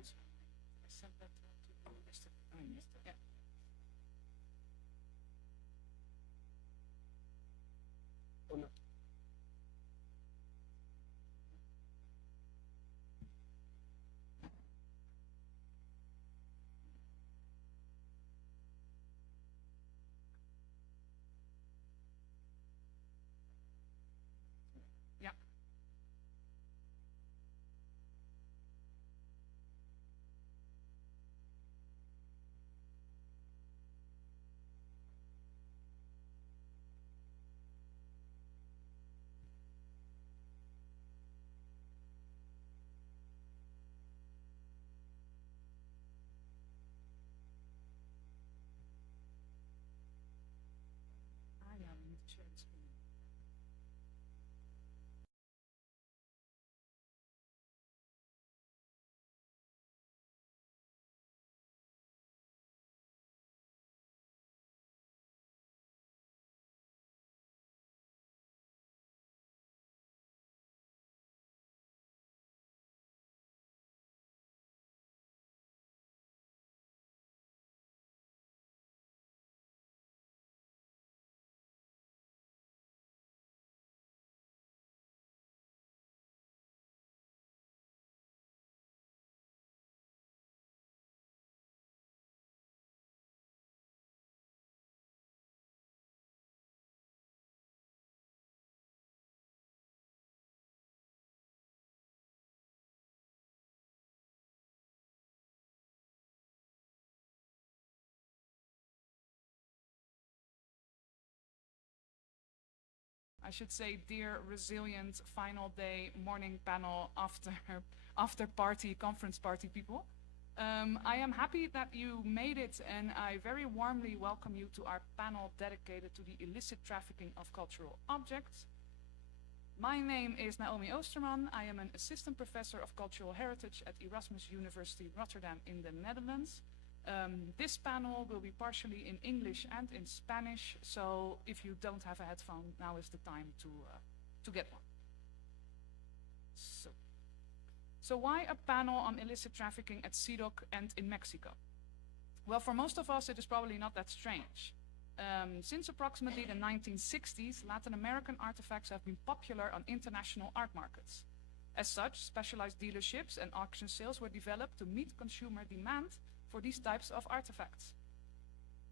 this one. I sent that to you yesterday. Yeah. Oh, no. Yeah. Ah, yeah, we need to share the screen. I should say, dear resilient final day morning panel after party, conference party people. I am happy that you made it, and I very warmly welcome you to our panel dedicated to the illicit trafficking of cultural objects. My name is Naomi Oosterman. I am an assistant professor of cultural heritage at Erasmus University Rotterdam in the Netherlands. This panel will be partially in English and in Spanish, so if you don't have a headphone, now is the time to get one. So why a panel on illicit trafficking at CIDOC and in Mexico? Well, for most of us, it is probably not that strange. Since approximately the 1960s, Latin American artifacts have been popular on international art markets. As such, specialized dealerships and auction sales were developed to meet consumer demand for these types of artifacts.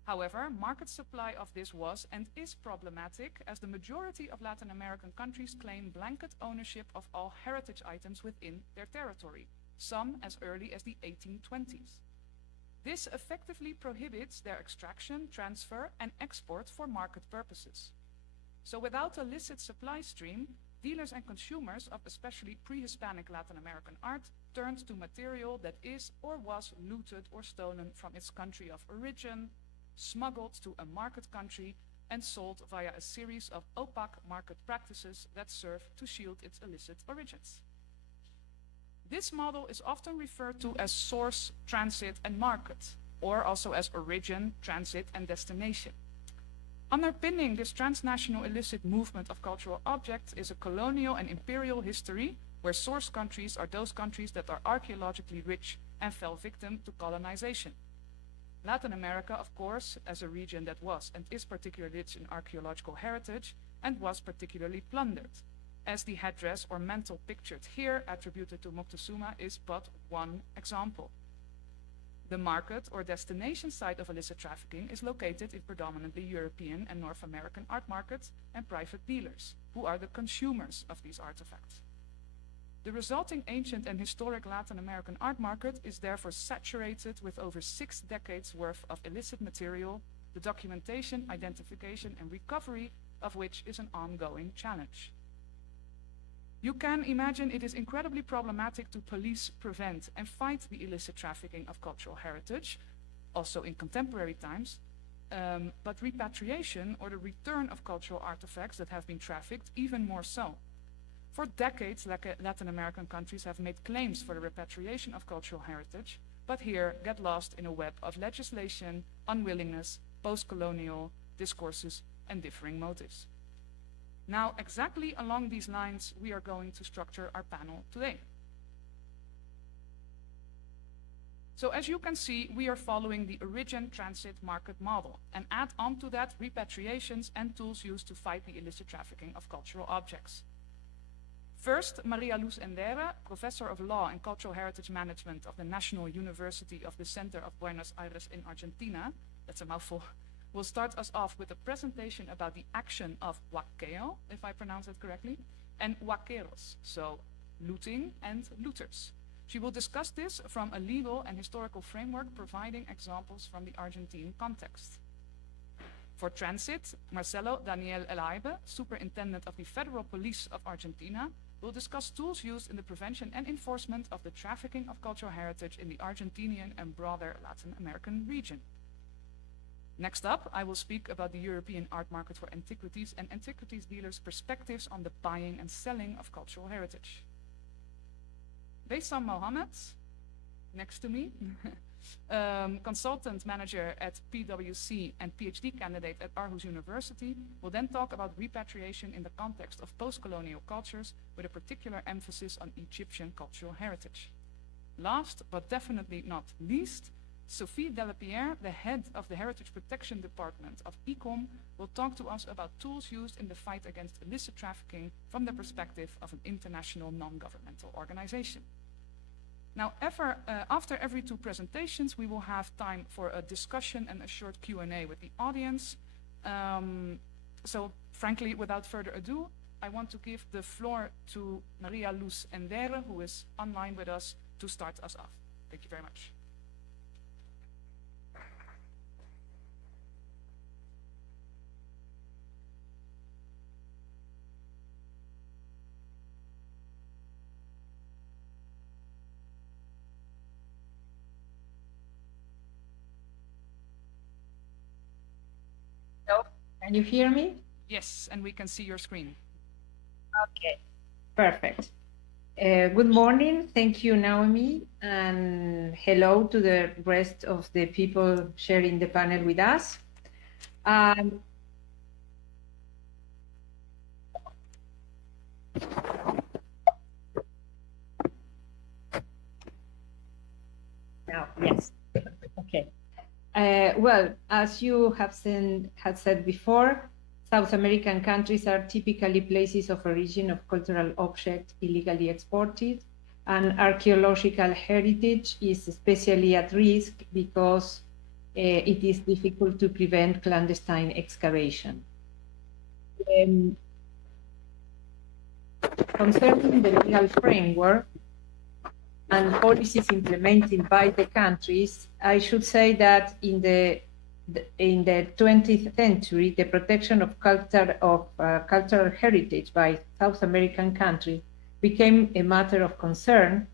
However, market supply of this was and is problematic, as the majority of Latin American countries claim blanket ownership of all heritage items within their territory, some as early as the 1820s. This effectively prohibits their extraction, transfer, and export for market purposes. So without a licit supply stream, dealers and consumers of especially pre-Hispanic Latin American art turned to material that is or was looted or stolen from its country of origin, smuggled to a market country, and sold via a series of opaque market practices that serve to shield its illicit origins. This model is often referred to as source, transit, and market, or also as origin, transit, and destination. Underpinning this transnational illicit movement of cultural objects is a colonial and imperial history where source countries are those countries that are archaeologically rich and fell victim to colonization. Latin America, of course, as a region that was and is particularly rich in archaeological heritage and was particularly plundered, as the headdress or mantle pictured here, attributed to Moctezuma, is but one example. The market or destination site of illicit trafficking is located in predominantly European and North American art markets and private dealers, who are the consumers of these artifacts. The resulting ancient and historic Latin American art market is therefore saturated with over 6 decades worth of illicit material, the documentation, identification, and recovery of which is an ongoing challenge. You can imagine it is incredibly problematic to police, prevent, and fight the illicit trafficking of cultural heritage, also in contemporary times, but repatriation or the return of cultural artifacts that have been trafficked even more so. For decades, Latin American countries have made claims for the repatriation of cultural heritage, but here get lost in a web of legislation, unwillingness, post-colonial discourses, and differing motives. Now, exactly along these lines, we are going to structure our panel today. So as you can see, we are following the origin transit market model and add on to that repatriations and tools used to fight the illicit trafficking of cultural objects. First, Maria Luz Endere, Professor of Law and Cultural Heritage Management of the National University of the Center of Buenos Aires in Argentina, that's a mouthful, will start us off with a presentation about the action of huaqueo, if I pronounce it correctly, and huaqueros, so looting and looters. She will discuss this from a legal and historical framework, providing examples from the Argentine context. For transit, Marcelo Daniel Elaibe, Superintendent of the Federal Police of Argentina, will discuss tools used in the prevention and enforcement of the trafficking of cultural heritage in the Argentinian and broader Latin American region. Next up, I will speak about the European art market for antiquities and antiquities dealers' perspectives on the buying and selling of cultural heritage. WESAM Mohammed, next to me, consultant manager at PwC and PhD candidate at Aarhus University, will then talk about repatriation in the context of post-colonial cultures with a particular emphasis on Egyptian cultural heritage. Last, but definitely not least, Sophie Delapierre, the head of the Heritage Protection Department of ECOM, will talk to us about tools used in the fight against illicit trafficking from the perspective of an international non-governmental organization. Now, after every two presentations, we will have time for a discussion and a short Q&A with the audience. So, frankly, without further ado, I want to give the floor to Maria Luz Endere, who is online with us, to start us off. Thank you very much. Can you hear me? Yes, and we can see your screen. Okay, perfect. Good morning. Thank you, Naomi, and hello to the rest of the people sharing the panel with us. Now, yes, okay. Well, as you have said before, South American countries are typically places of origin of cultural objects illegally exported, and archaeological heritage is especially at risk because it is difficult to prevent clandestine excavation. Concerning the legal framework and policies implemented by the countries, I should say that in the 20th century, the protection of cultural heritage by South American countries became a matter of concern.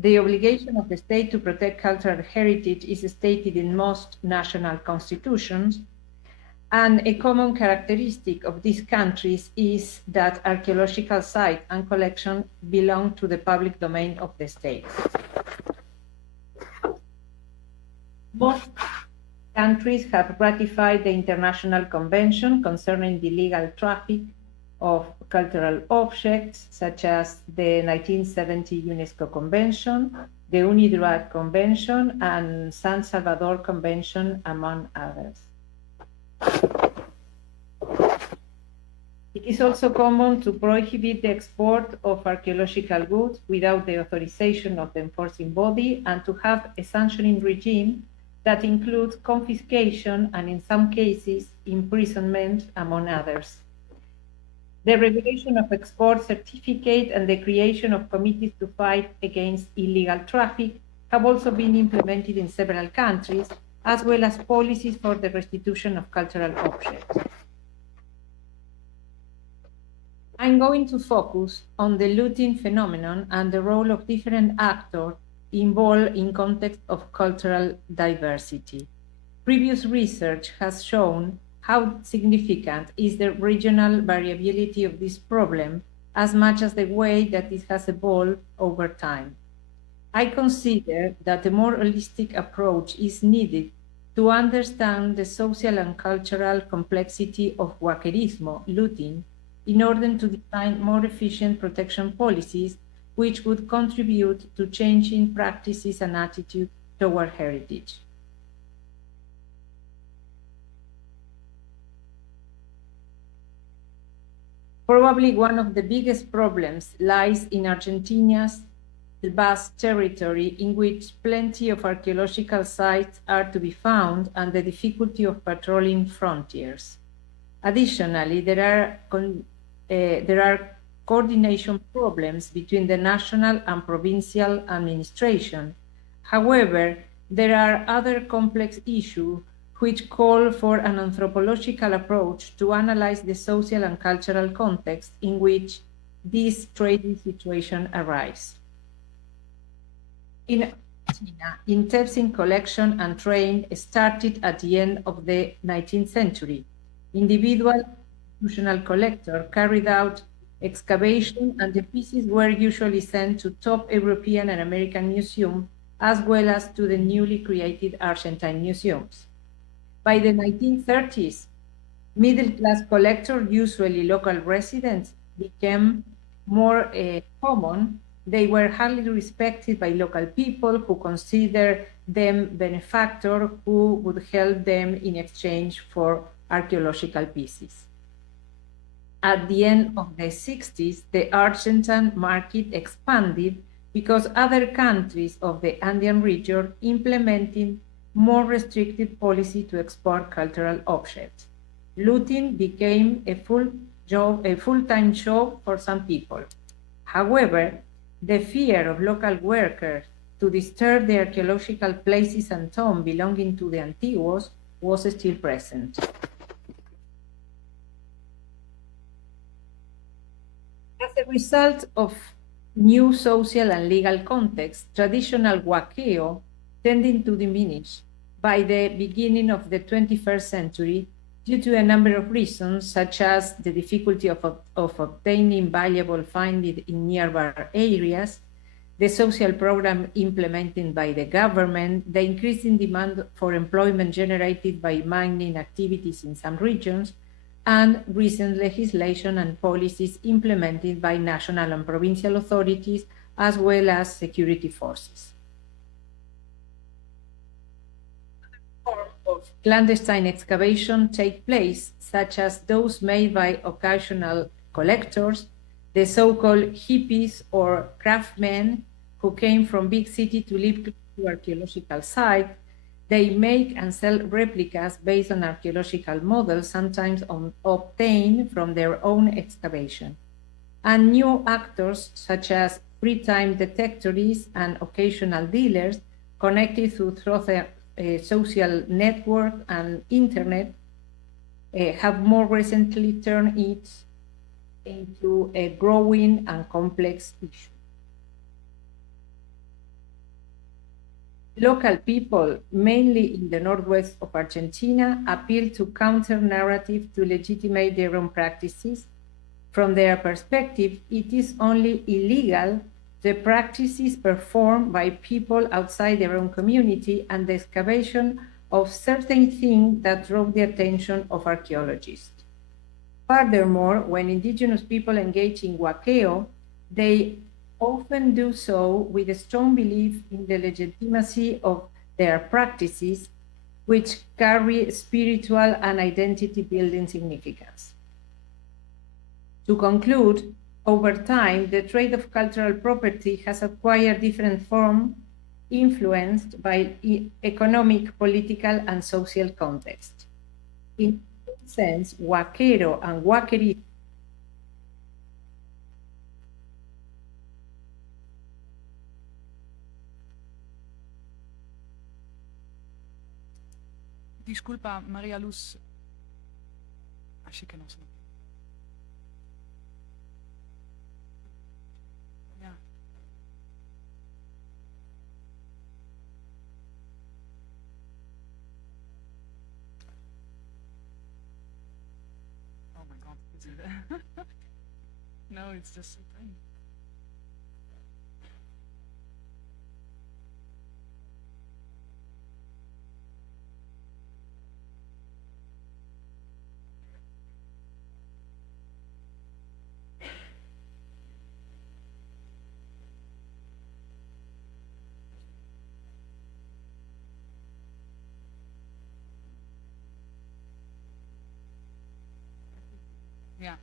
The obligation of the state to protect cultural heritage is stated in most national constitutions, and a common characteristic of these countries is that archaeological sites and collections belong to the public domain of the state. Most countries have ratified the International Convention concerning the illegal traffic of cultural objects, such as the 1970 UNESCO Convention, the UNIDROIT Convention, and San Salvador Convention, among others. It is also common to prohibit the export of archaeological goods without the authorization of the enforcing body, and to have a sanctioning regime that includes confiscation and, in some cases, imprisonment, among others. The regulation of export certificate and the creation of committees to fight against illegal traffic have also been implemented in several countries, as well as policies for the restitution of cultural objects. I'm going to focus on the looting phenomenon and the role of different actors involved in context of cultural diversity. Previous research has shown how significant is the regional variability of this problem, as much as the way that it has evolved over time. I consider that a more holistic approach is needed to understand the social and cultural complexity of huaquerismo, looting, in order to design more efficient protection policies which would contribute to changing practices and attitudes toward heritage. Probably one of the biggest problems lies in Argentina's vast territory, in which plenty of archaeological sites are to be found, and the difficulty of patrolling frontiers. Additionally, there are coordination problems between the national and provincial administration. However, there are other complex issues which call for an anthropological approach to analyze the social and cultural context in which this trading situation arises. In Argentina, intensive collection and trade started at the end of the 19th century. Individual institutional collectors carried out excavation, and the pieces were usually sent to top European and American museums, as well as to the newly created Argentine museums. By the 1930s, middle-class collectors, usually local residents, became more common. They were highly respected by local people who considered them benefactors who would help them in exchange for archaeological pieces. At the end of the 60s, the Argentine market expanded because other countries of the Andean region implemented more restrictive policy to export cultural objects. Looting became a full-time job for some people. However, the fear of local workers to disturb the archaeological places and tombs belonging to the Antiguos was still present. As a result of new social and legal context, traditional huaqueo tending to diminish by the beginning of the 21st century due to a number of reasons, such as the difficulty of obtaining valuable findings in nearby areas, the social program implemented by the government, the increasing demand for employment generated by mining activities in some regions, and recent legislation and policies implemented by national and provincial authorities, as well as security forces. Of clandestine excavation take place, such as those made by occasional collectors, the so-called hippies or craftsmen who came from big cities to live to archaeological sites. They make and sell replicas based on archaeological models, sometimes obtained from their own excavation. And new actors, such as free-time detectives and occasional dealers connected through social network and internet, have more recently turned it into a growing and complex issue. Local people, mainly in the northwest of Argentina, appeal to counter-narrative to legitimate their own practices. From their perspective, it is only illegal the practices performed by people outside their own community and the excavation of certain things that draw the attention of archaeologists. Furthermore, when indigenous people engage in huaqueo, they often do so with a strong belief in the legitimacy of their practices, which carry spiritual and identity-building significance. To conclude, over time, the trade of cultural property has acquired different forms influenced by economic, political, and social context. In this sense, huaquero and huaquerismo Disculpa, María Luz. Así que no sé. Yeah. Oh my God, is it? No, it's just a thing. Yeah.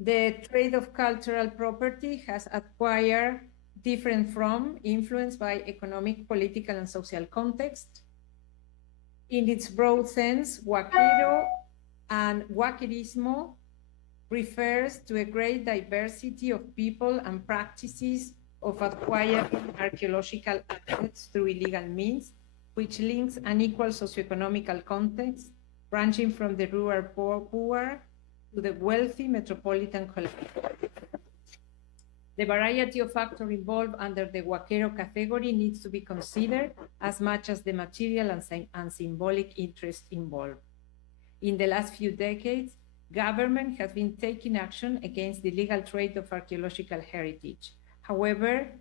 The trade of cultural property has acquired different from, influenced by economic, political, and social context. In its broad sense, huaquero and huaquerismo refers to a great diversity of people and practices of acquiring archaeological assets through illegal means, which links unequal socioeconomical context, ranging from the rural poor to the wealthy metropolitan collective. The variety of factors involved under the huaquero category needs to be considered as much as the material and symbolic interest involved. In the last few decades, government has been taking action against the illegal trade of archaeological heritage. However,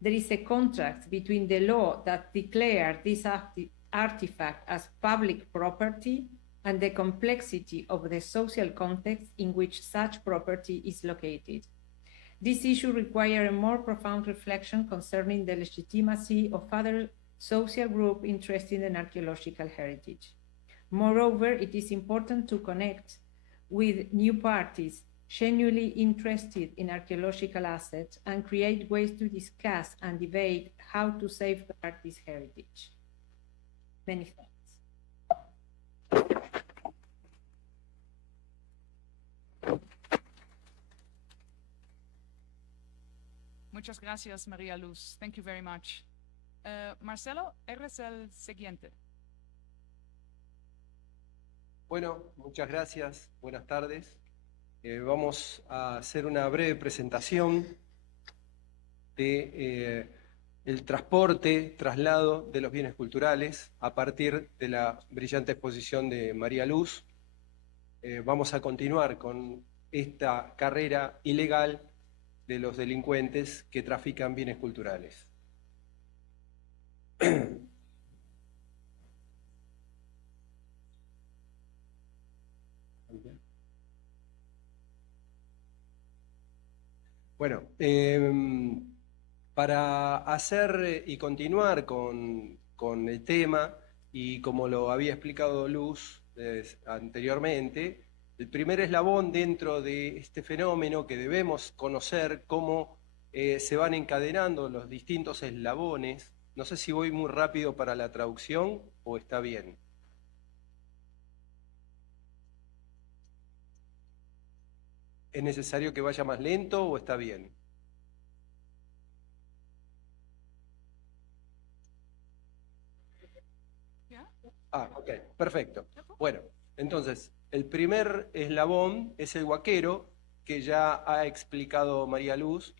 there is a contrast between the law that declares this artifact as public property and the complexity of the social context in which such property is located. This issue requires a more profound reflection concerning the legitimacy of other social groups interested in archaeological heritage. Moreover, it is important to connect with new parties genuinely interested in archaeological assets and create ways to discuss and debate how to safeguard this heritage. Many thanks. Muchas gracias, María Luz. Thank you very much. Marcelo, eres el siguiente. Bueno, muchas gracias. Buenas tardes. Vamos a hacer una breve presentación de el transporte, traslado de los bienes culturales a partir de la brillante exposición de María Luz. Vamos a continuar con esta carrera ilegal de los delincuentes que trafican bienes culturales. Bueno, para hacer y continuar con el tema, y como lo había explicado Luz anteriormente, el primer eslabón dentro de este fenómeno que debemos conocer cómo se van encadenando los distintos eslabones. No sé si voy muy rápido para la traducción o está bien. ¿Es necesario que vaya más lento o está bien? Ok, perfecto. Bueno, entonces, el primer eslabón es el huaquero, que ya ha explicado María Luz,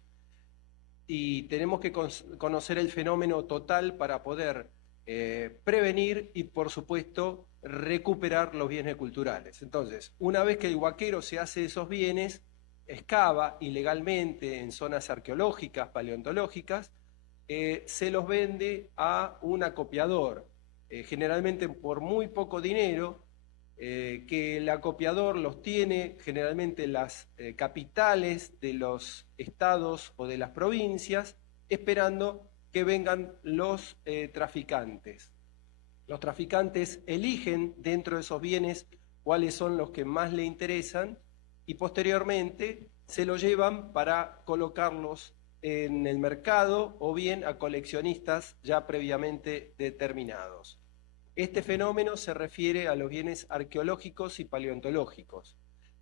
y tenemos que conocer el fenómeno total para poder prevenir y, por supuesto, recuperar los bienes culturales. Entonces, una vez que el huaquero se hace esos bienes, excava ilegalmente en zonas arqueológicas, paleontológicas, se los vende a un acopiador, generalmente por muy poco dinero, que el acopiador los tiene generalmente en las capitales de los estados o de las provincias, esperando que vengan los traficantes. Los traficantes eligen dentro de esos bienes cuáles son los que más le interesan y posteriormente se los llevan para colocarlos en el mercado o bien a coleccionistas ya previamente determinados. Este fenómeno se refiere a los bienes arqueológicos y paleontológicos.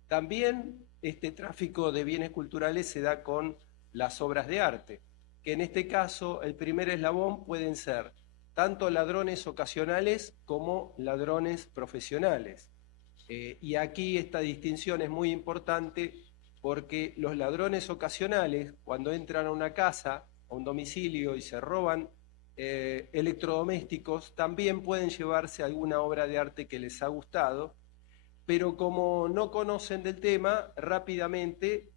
También este tráfico de bienes culturales se da con las obras de arte, que en este caso el primer eslabón pueden ser tanto ladrones ocasionales como ladrones profesionales. Y aquí esta distinción es muy importante porque los ladrones ocasionales, cuando entran a una casa, a un domicilio y se roban electrodomésticos, también pueden llevarse alguna obra de arte que les ha gustado, pero como no conocen del tema, rápidamente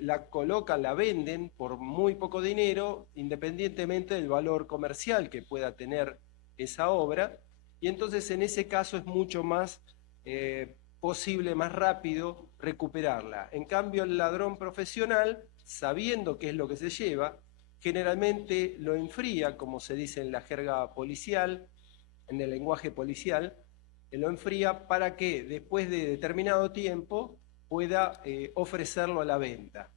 la colocan, la venden por muy poco dinero, independientemente del valor comercial que pueda tener esa obra, y entonces en ese caso es mucho más posible, más rápido recuperarla. En cambio, el ladrón profesional, sabiendo qué es lo que se lleva, generalmente lo enfría, como se dice en la jerga policial, en el lenguaje policial, lo enfría para que después de determinado tiempo pueda ofrecerlo a la venta.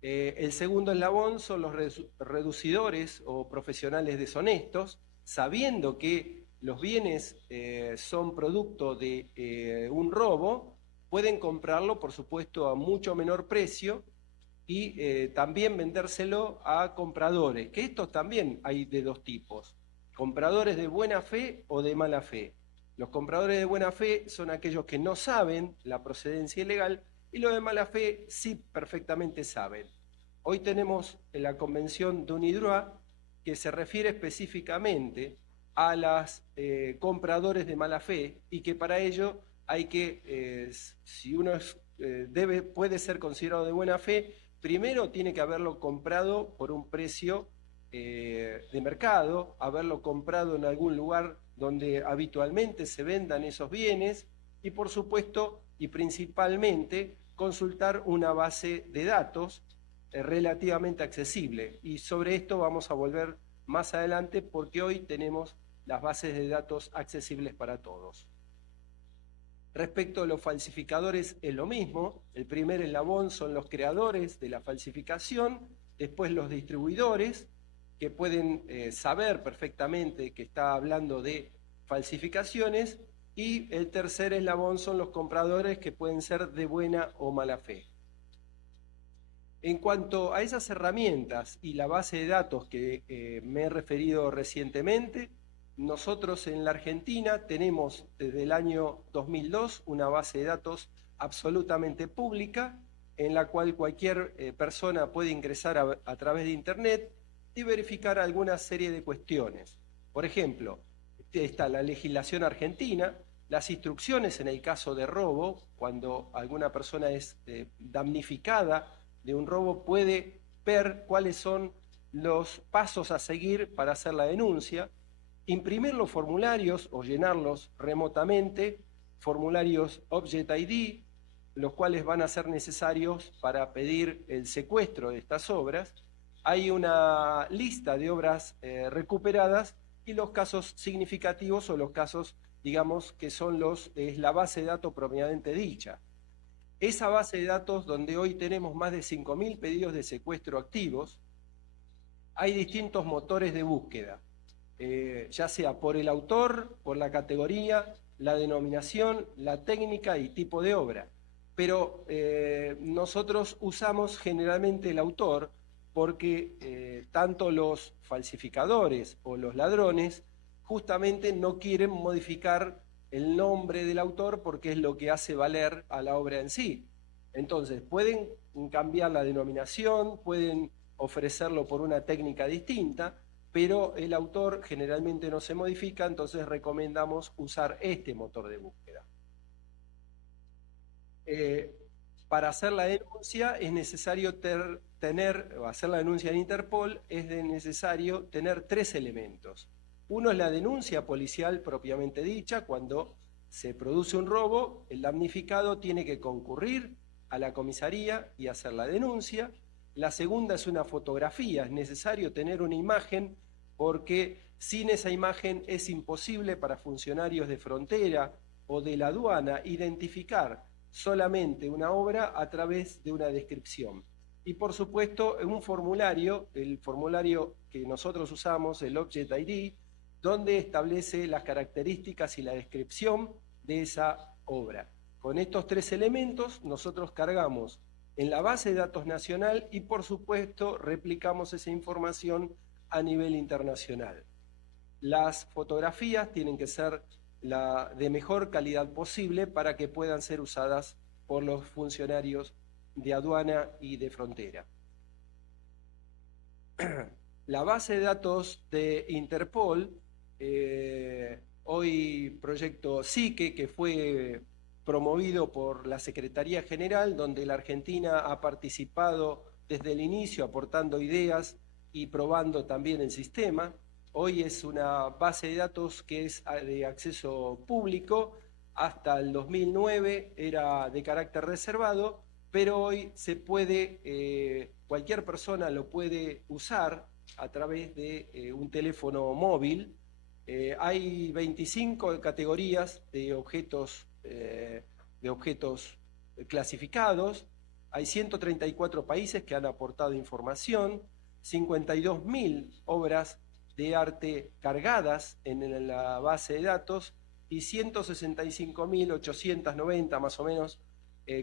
El segundo eslabón son los reducidores o profesionales deshonestos, sabiendo que los bienes son producto de un robo, pueden comprarlo, por supuesto, a mucho menor precio y también vendérselo a compradores, que estos también hay de dos tipos, compradores de buena fe o de mala fe. Los compradores de buena fe son aquellos que no saben la procedencia ilegal y los de mala fe sí perfectamente saben. Hoy tenemos la Convención de UNIDROIT que se refiere específicamente a los compradores de mala fe y que para ello hay que, si uno puede ser considerado de buena fe, primero tiene que haberlo comprado por un precio de mercado, haberlo comprado en algún lugar donde habitualmente se vendan esos bienes y por supuesto y principalmente consultar una base de datos relativamente accesible. Y sobre esto vamos a volver más adelante porque hoy tenemos las bases de datos accesibles para todos. Respecto a los falsificadores es lo mismo. El primer eslabón son los creadores de la falsificación, después los distribuidores, que pueden saber perfectamente que está hablando de falsificaciones, y el tercer eslabón son los compradores, que pueden ser de buena o mala fe. En cuanto a esas herramientas y la base de datos que me he referido recientemente, nosotros en la Argentina tenemos desde el año 2002 una base de datos absolutamente pública en la cual cualquier persona puede ingresar a través de Internet y verificar alguna serie de cuestiones. Por ejemplo, está la legislación argentina, las instrucciones en el caso de robo, cuando alguna persona es damnificada de un robo, puede ver cuáles son los pasos a seguir para hacer la denuncia, imprimir los formularios o llenarlos remotamente, formularios Object ID, los cuales van a ser necesarios para pedir el secuestro de estas obras. Hay una lista de obras recuperadas y los casos significativos o los casos, digamos, que son es la base de datos propiamente dicha. Esa base de datos donde hoy tenemos más de 5.000 pedidos de secuestro activos, hay distintos motores de búsqueda, ya sea por el autor, por la categoría, la denominación, la técnica y tipo de obra. Pero nosotros usamos generalmente el autor porque tanto los falsificadores o los ladrones justamente no quieren modificar el nombre del autor porque es lo que hace valer a la obra en sí. Entonces, pueden cambiar la denominación, pueden ofrecerlo por una técnica distinta, pero el autor generalmente no se modifica, entonces recomendamos usar este motor de búsqueda. Para hacer la denuncia es necesario hacer la denuncia en Interpol es necesario tener 3 elementos. Uno es la denuncia policial propiamente dicha. Cuando se produce un robo, el damnificado tiene que concurrir a la comisaría y hacer la denuncia. La segunda es una fotografía, es necesario tener una imagen porque sin esa imagen es imposible para funcionarios de frontera o de la aduana identificar solamente una obra a través de una descripción. Y por supuesto un formulario, el formulario que nosotros usamos, el Object ID, donde establece las características y la descripción de esa obra. Con estos 3 elementos nosotros cargamos en la base de datos nacional y por supuesto replicamos esa información a nivel internacional. Las fotografías tienen que ser de mejor calidad posible para que puedan ser usadas por los funcionarios de aduana y de frontera. La base de datos de Interpol, hoy proyecto SICE, que fue promovido por la Secretaría General, donde la Argentina ha participado desde el inicio aportando ideas y probando también el sistema. Hoy es una base de datos que es de acceso público. Hasta el 2009 era de carácter reservado, pero hoy se puede, cualquier persona lo puede usar a través de un teléfono móvil. Hay 25 categorías de objetos clasificados. Hay 134 países que han aportado información, 52.000 obras de arte cargadas en la base de datos y 165.890 más o menos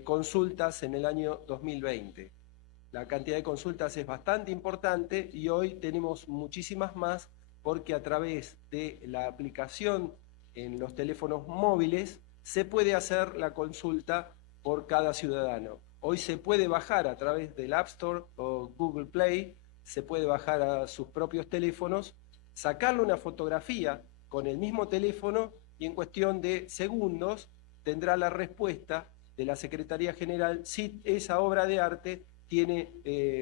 consultas en el año 2020. La cantidad de consultas es bastante importante y hoy tenemos muchísimas más porque a través de la aplicación en los teléfonos móviles se puede hacer la consulta por cada ciudadano. Hoy se puede bajar a través del App Store o Google Play, se puede bajar a sus propios teléfonos, sacarle una fotografía con el mismo teléfono y en cuestión de segundos tendrá la respuesta de la Secretaría General si esa obra de arte tiene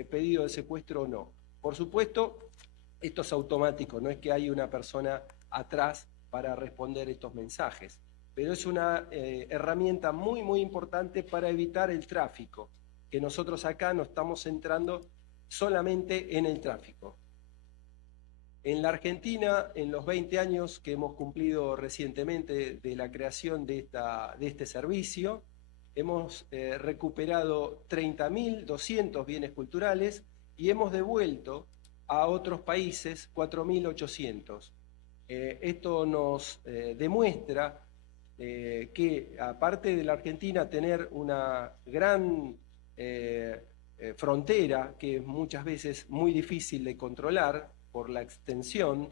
pedido de secuestro o no. Por supuesto, esto es automático, no es que hay una persona atrás para responder estos mensajes, pero es una herramienta muy, muy importante para evitar el tráfico, que nosotros acá nos estamos centrando solamente en el tráfico. En la Argentina, en los 20 años que hemos cumplido recientemente de la creación de este servicio, hemos recuperado 30.200 bienes culturales y hemos devuelto a otros países 4.800. Esto nos demuestra que aparte de la Argentina tener una gran frontera que es muchas veces muy difícil de controlar por la extensión,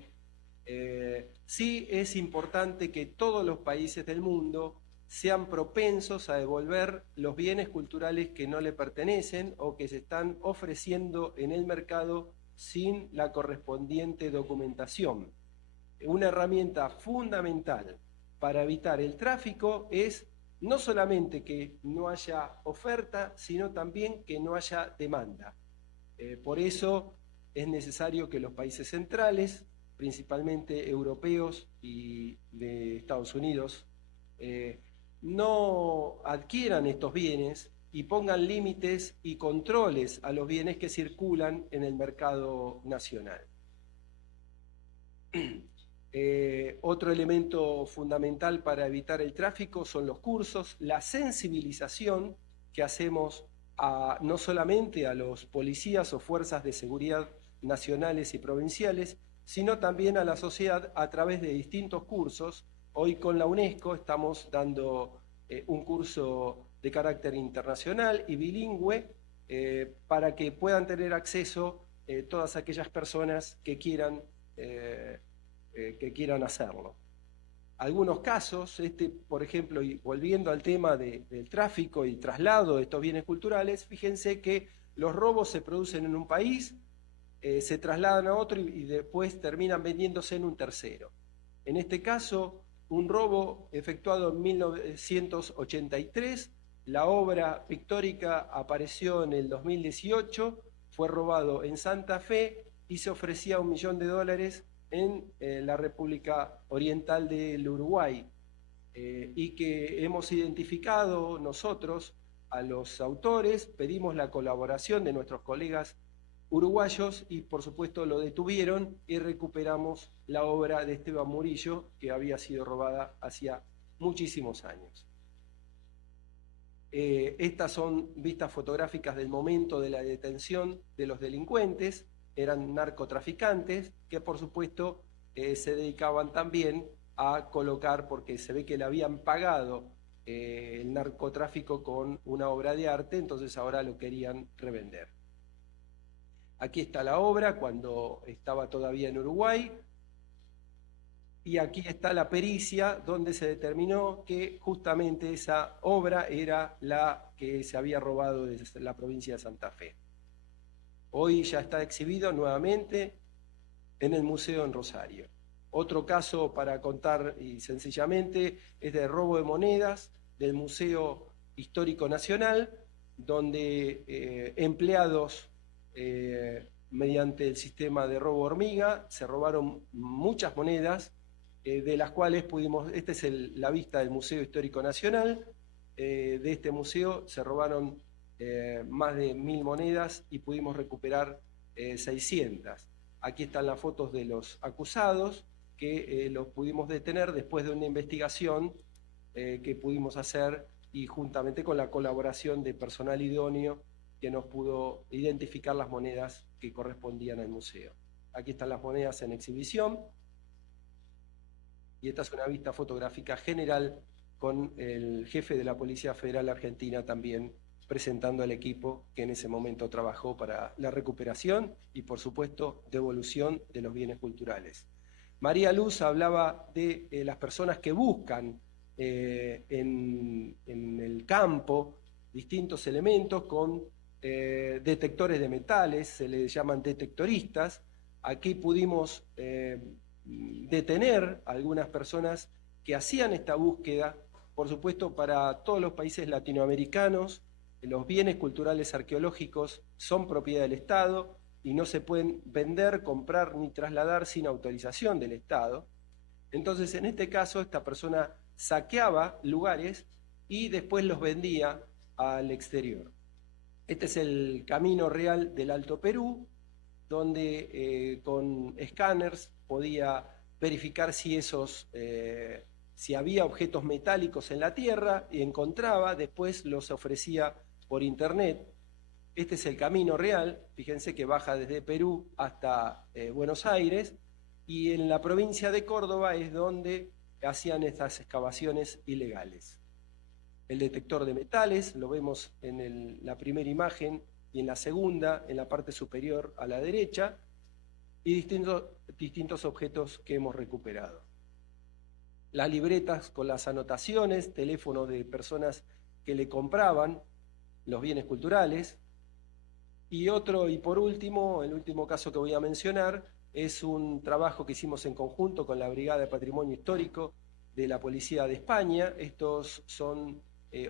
sí es importante que todos los países del mundo sean propensos a devolver los bienes culturales que no le pertenecen o que se están ofreciendo en el mercado sin la correspondiente documentación. Una herramienta fundamental para evitar el tráfico es no solamente que no haya oferta, sino también que no haya demanda. Por eso es necesario que los países centrales, principalmente europeos y de Estados Unidos, no adquieran estos bienes y pongan límites y controles a los bienes que circulan en el mercado nacional. Otro elemento fundamental para evitar el tráfico son los cursos, la sensibilización que hacemos no solamente a los policías o fuerzas de seguridad nacionales y provinciales, sino también a la sociedad a través de distintos cursos. Hoy con la UNESCO estamos dando un curso de carácter internacional y bilingüe para que puedan tener acceso todas aquellas personas que quieran hacerlo. Algunos casos, por ejemplo, y volviendo al tema del tráfico y traslado de estos bienes culturales, fíjense que los robos se producen en un país, se trasladan a otro y después terminan vendiéndose en un tercero. En este caso, un robo efectuado en 1983, la obra pictórica apareció en el 2018, fue robado en Santa Fe y se ofrecía $1 millón en la República Oriental del Uruguay, y que hemos identificado nosotros a los autores, pedimos la colaboración de nuestros colegas uruguayos y por supuesto lo detuvieron y recuperamos la obra de Esteban Murillo, que había sido robada hacía muchísimos años. Estas son vistas fotográficas del momento de la detención de los delincuentes. Eran narcotraficantes que por supuesto se dedicaban también a colocar, porque se ve que le habían pagado el narcotráfico con una obra de arte, entonces ahora lo querían revender. Aquí está la obra cuando estaba todavía en Uruguay, y aquí está la pericia donde se determinó que justamente esa obra era la que se había robado desde la provincia de Santa Fe. Hoy ya está exhibido nuevamente en el Museo en Rosario. Otro caso para contar y sencillamente es de robo de monedas del Museo Histórico Nacional, donde empleados mediante el sistema de robo hormiga se robaron muchas monedas, de las cuales pudimos, esta es la vista del Museo Histórico Nacional, de este museo se robaron más de 1000 monedas y pudimos recuperar 600. Aquí están las fotos de los acusados, que los pudimos detener después de una investigación que pudimos hacer y juntamente con la colaboración de personal idóneo que nos pudo identificar las monedas que correspondían al museo. Aquí están las monedas en exhibición y esta es una vista fotográfica general con el jefe de la Policía Federal Argentina también presentando al equipo que en ese momento trabajó para la recuperación y, por supuesto, devolución de los bienes culturales. María Luz hablaba de las personas que buscan en el campo distintos elementos con detectores de metales, se les llaman detectoristas. Aquí pudimos detener a algunas personas que hacían esta búsqueda. Por supuesto, para todos los países latinoamericanos, los bienes culturales arqueológicos son propiedad del Estado y no se pueden vender, comprar ni trasladar sin autorización del Estado. Entonces, en este caso, esta persona saqueaba lugares y después los vendía al exterior. Este es el camino real del Alto Perú, donde con escáneres podía verificar si había objetos metálicos en la tierra y encontraba, después los ofrecía por internet. Este es el camino real, fíjense que baja desde Perú hasta Buenos Aires, y en la provincia de Córdoba es donde hacían estas excavaciones ilegales. El detector de metales, lo vemos en la primera imagen y en la segunda, en la parte superior a la derecha, y distintos objetos que hemos recuperado. Las libretas con las anotaciones, teléfonos de personas que le compraban los bienes culturales. Y por último, el último caso que voy a mencionar, es un trabajo que hicimos en conjunto con la Brigada de Patrimonio Histórico de la Policía de España. Estos son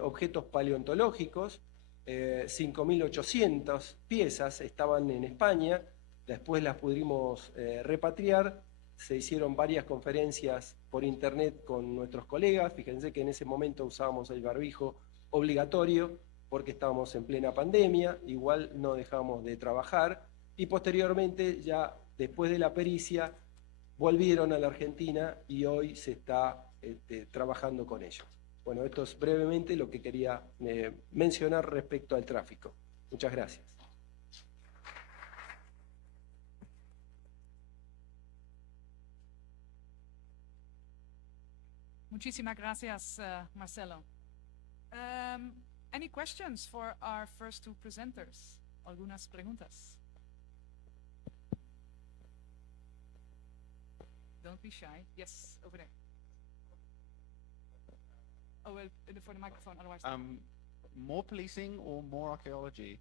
objetos paleontológicos, 5.800 piezas estaban en España, después las pudimos repatriar. Se hicieron varias conferencias por internet con nuestros colegas. Fíjense que en ese momento usábamos el barbijo obligatorio porque estábamos en plena pandemia, igual no dejamos de trabajar, y posteriormente, ya después de la pericia, volvieron a la Argentina y hoy se está trabajando con ellos. Bueno, esto es brevemente lo que quería mencionar respecto al tráfico. Muchas gracias. Muchísimas gracias, Marcelo. Any questions for our first two presenters? Algunas preguntas. Don't be shy. Yes, over there. Oh, well, for the microphone, otherwise. More policing or more archaeology?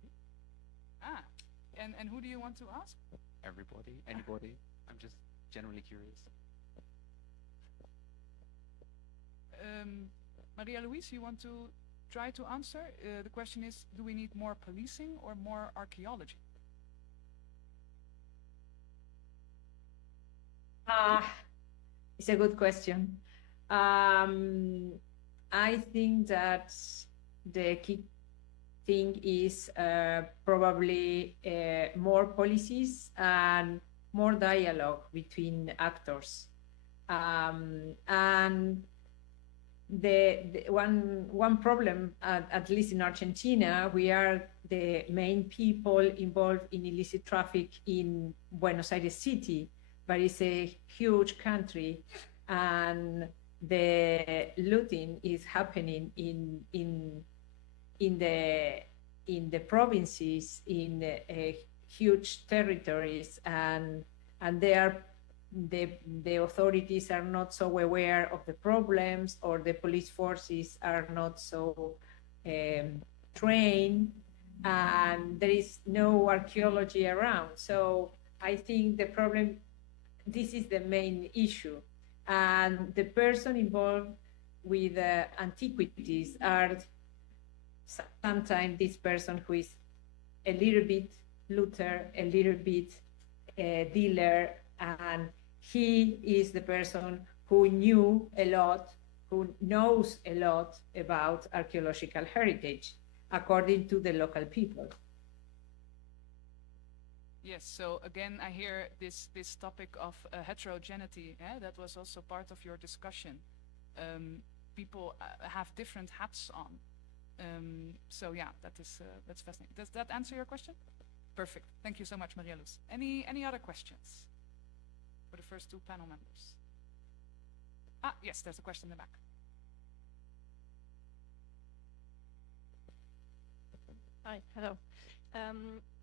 Ah, and who do you want to ask? Everybody, anybody. I'm just generally curious. Maria Louise, you want to try to answer? The question is, do we need more policing or more archaeology? It's a good question. I think that the key thing is probably more policies and more dialogue between actors. And the one problem, at least in Argentina, we are the main people involved in illicit traffic in Buenos Aires City, but it's a huge country, and the looting is happening in the provinces, in huge territories, and the authorities are not so aware of the problems, or the police forces are not so trained, and there is no archaeology around. So I think the problem, this is the main issue. And the person involved with antiquities are sometimes this person who is a little bit looter, a little bit dealer, and he is the person who knew a lot, who knows a lot about archaeological heritage, according to the local people. Yes, so again, I hear this topic of heterogeneity. That was also part of your discussion. People have different hats on. So yeah, that's fascinating. Does that answer your question? Perfect. Thank you so much, Maria Luz. Any other questions for the first two panel members? Ah, yes, there's a question in the back. Hi, hello.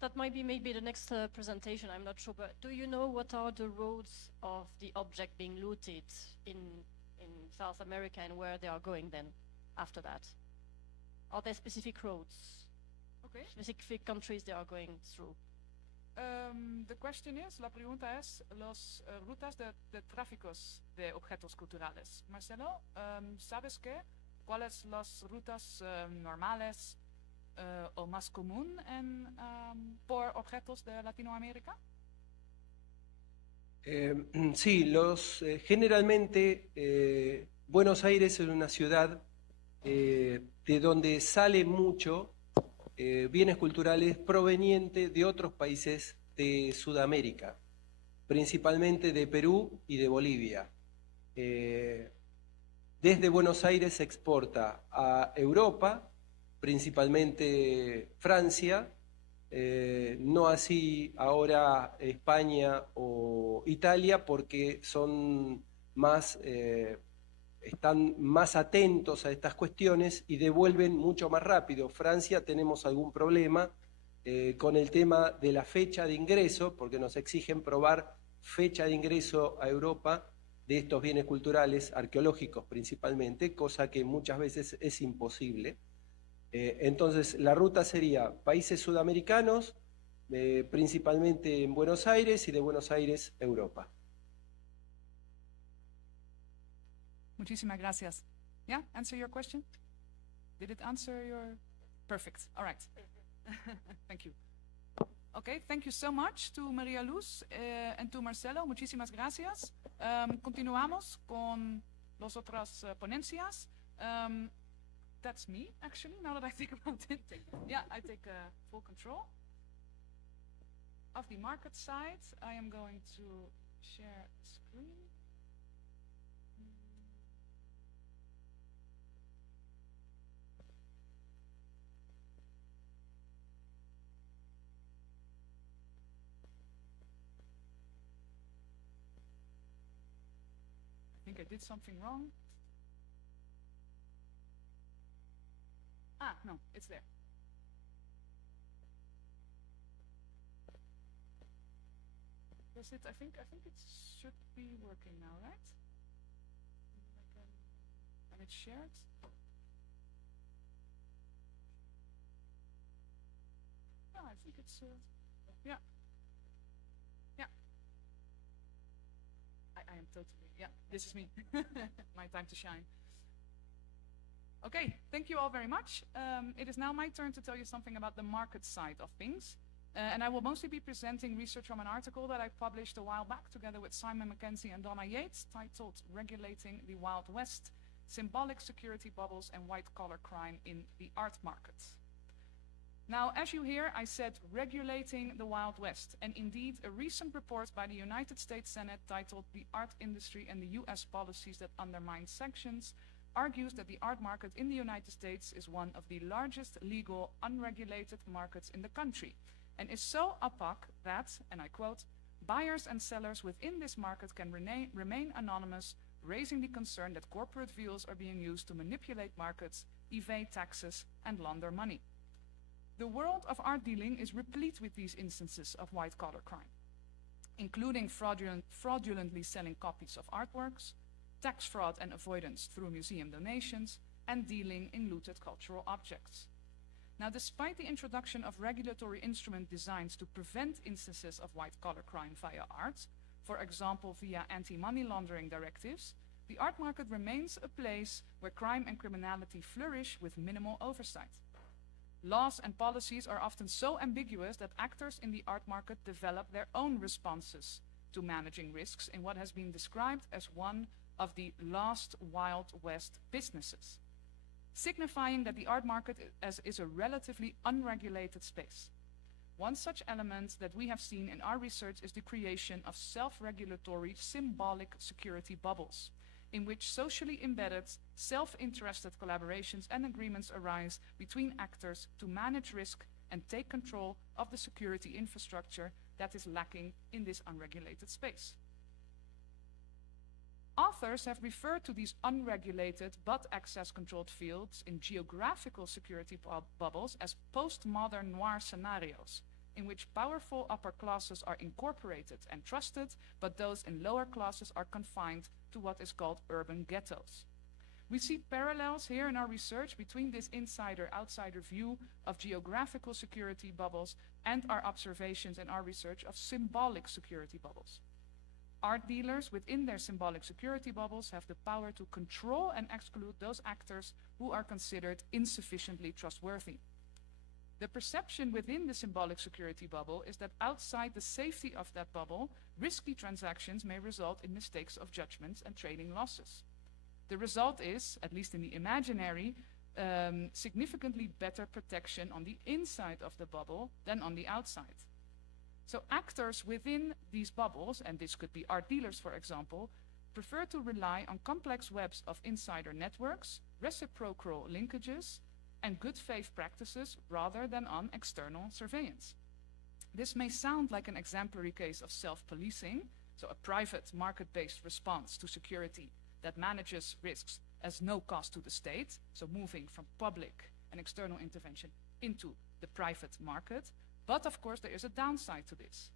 That might be maybe the next presentation, I'm not sure, but do you know what are the roads of the object being looted in South America, and where they are going then after that? Are there specific roads? Okay. Specific countries they are going through? The question is, la pregunta es, las rutas de tráficos de objetos culturales. Marcelo, ¿sabes qué? ¿Cuáles las rutas normales o más común por objetos de Latinoamérica? Sí, generalmente Buenos Aires es una ciudad de donde sale mucho bienes culturales provenientes de otros países de Sudamérica, principalmente de Perú y de Bolivia. Desde Buenos Aires se exporta a Europa, principalmente Francia, no así ahora España o Italia, porque son más, están más atentos a estas cuestiones y devuelven mucho más rápido. Francia tenemos algún problema con el tema de la fecha de ingreso, porque nos exigen probar fecha de ingreso a Europa de estos bienes culturales, arqueológicos principalmente, cosa que muchas veces es imposible. Entonces, la ruta sería países sudamericanos, principalmente en Buenos Aires, y de Buenos Aires, Europa. Muchísimas gracias. Yeah, answer your question? Did it answer your... Perfect, all right. Thank you. Okay, thank you so much to Maria Luz and to Marcelo. Muchísimas gracias. Continuamos con las otras ponencias. That's me, actually, now that I think about it. Yeah, I take full control. Of the market side, I am going to share screen. I think I did something wrong. no, it's there. Does it? I think it should be working now, right? And it's shared. Yeah, I think it's yeah. Yeah. I am totally, yeah, this is me. My time to shine. Okay, thank you all very much. It is now my turn to tell you something about the market side of things. And I will mostly be presenting research from an article that I published a while back together with Simon Mackenzie and Donna Yates, titled Regulating the Wild West, Symbolic Security Bubbles and White-Collar Crime in the Art Markets. Now, as you hear, I said regulating the Wild West, and indeed a recent report by the United States Senate titled The Art Industry and the US Policies That Undermine Sanctions argues that the art market in the United States is one of the largest legal, unregulated markets in the country, and is so opaque that, and I quote, buyers and sellers within this market can remain anonymous, raising the concern that corporate views are being used to manipulate markets, evade taxes, and launder money. The world of art dealing is replete with these instances of white-collar crime, including fraudulently selling copies of artworks, tax fraud and avoidance through museum donations, and dealing in looted cultural objects. Now, despite the introduction of regulatory instrument designs to prevent instances of white-collar crime via art, for example via anti-money laundering directives, the art market remains a place where crime and criminality flourish with minimal oversight. Laws and policies are often so ambiguous that actors in the art market develop their own responses to managing risks in what has been described as one of the last Wild West businesses, signifying that the art market is a relatively unregulated space. One such element that we have seen in our research is the creation of self-regulatory symbolic security bubbles, in which socially embedded, self-interested collaborations and agreements arise between actors to manage risk and take control of the security infrastructure that is lacking in this unregulated space. Authors have referred to these unregulated but access-controlled fields in geographical security bubbles as postmodern noir scenarios, in which powerful upper classes are incorporated and trusted, but those in lower classes are confined to what is called urban ghettos. We see parallels here in our research between this insider-outsider view of geographical security bubbles and our observations in our research of symbolic security bubbles. Art dealers within their symbolic security bubbles have the power to control and exclude those actors who are considered insufficiently trustworthy. The perception within the symbolic security bubble is that outside the safety of that bubble, risky transactions may result in mistakes of judgments and trading losses. The result is, at least in the imaginary, significantly better protection on the inside of the bubble than on the outside. So actors within these bubbles, and this could be art dealers for example, prefer to rely on complex webs of insider networks, reciprocal linkages, and good faith practices rather than on external surveillance. This may sound like an exemplary case of self-policing, so a private market-based response to security that manages risks as no cost to the state, so moving from public and external intervention into the private market. But of course there is a downside to this.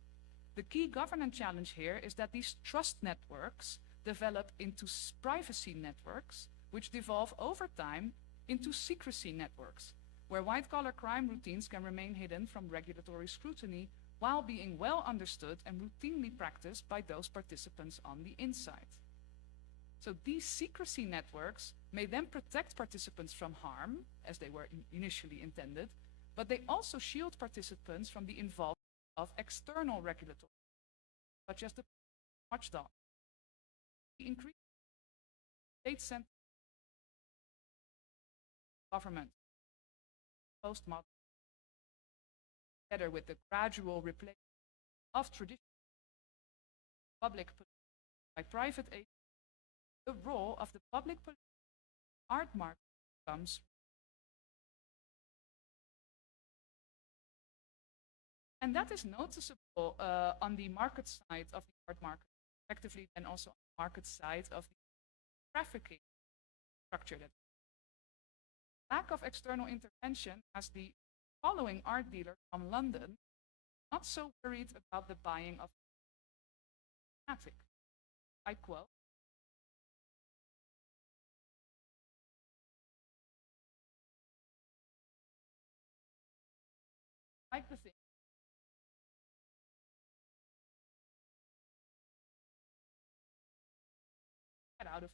The key governance challenge here is that these trust networks develop into privacy networks, which devolve over time into secrecy networks, where white-collar crime routines can remain hidden from regulatory scrutiny while being well understood and routinely practiced by those participants on the inside. So these secrecy networks may then protect participants from harm, as they were initially intended, but they also shield participants from the involvement of external regulatory, such as the watchdog. The increased state-centered government post-modern, together with the gradual replacement of traditional public by private agencies, the role of the public art market becomes. And that is noticeable on the market side of the art market, effectively, and also on the market side of the trafficking structure. That lack of external intervention has the following art dealer from London not so worried about the buying of attic. I quote, like the thing. Get out of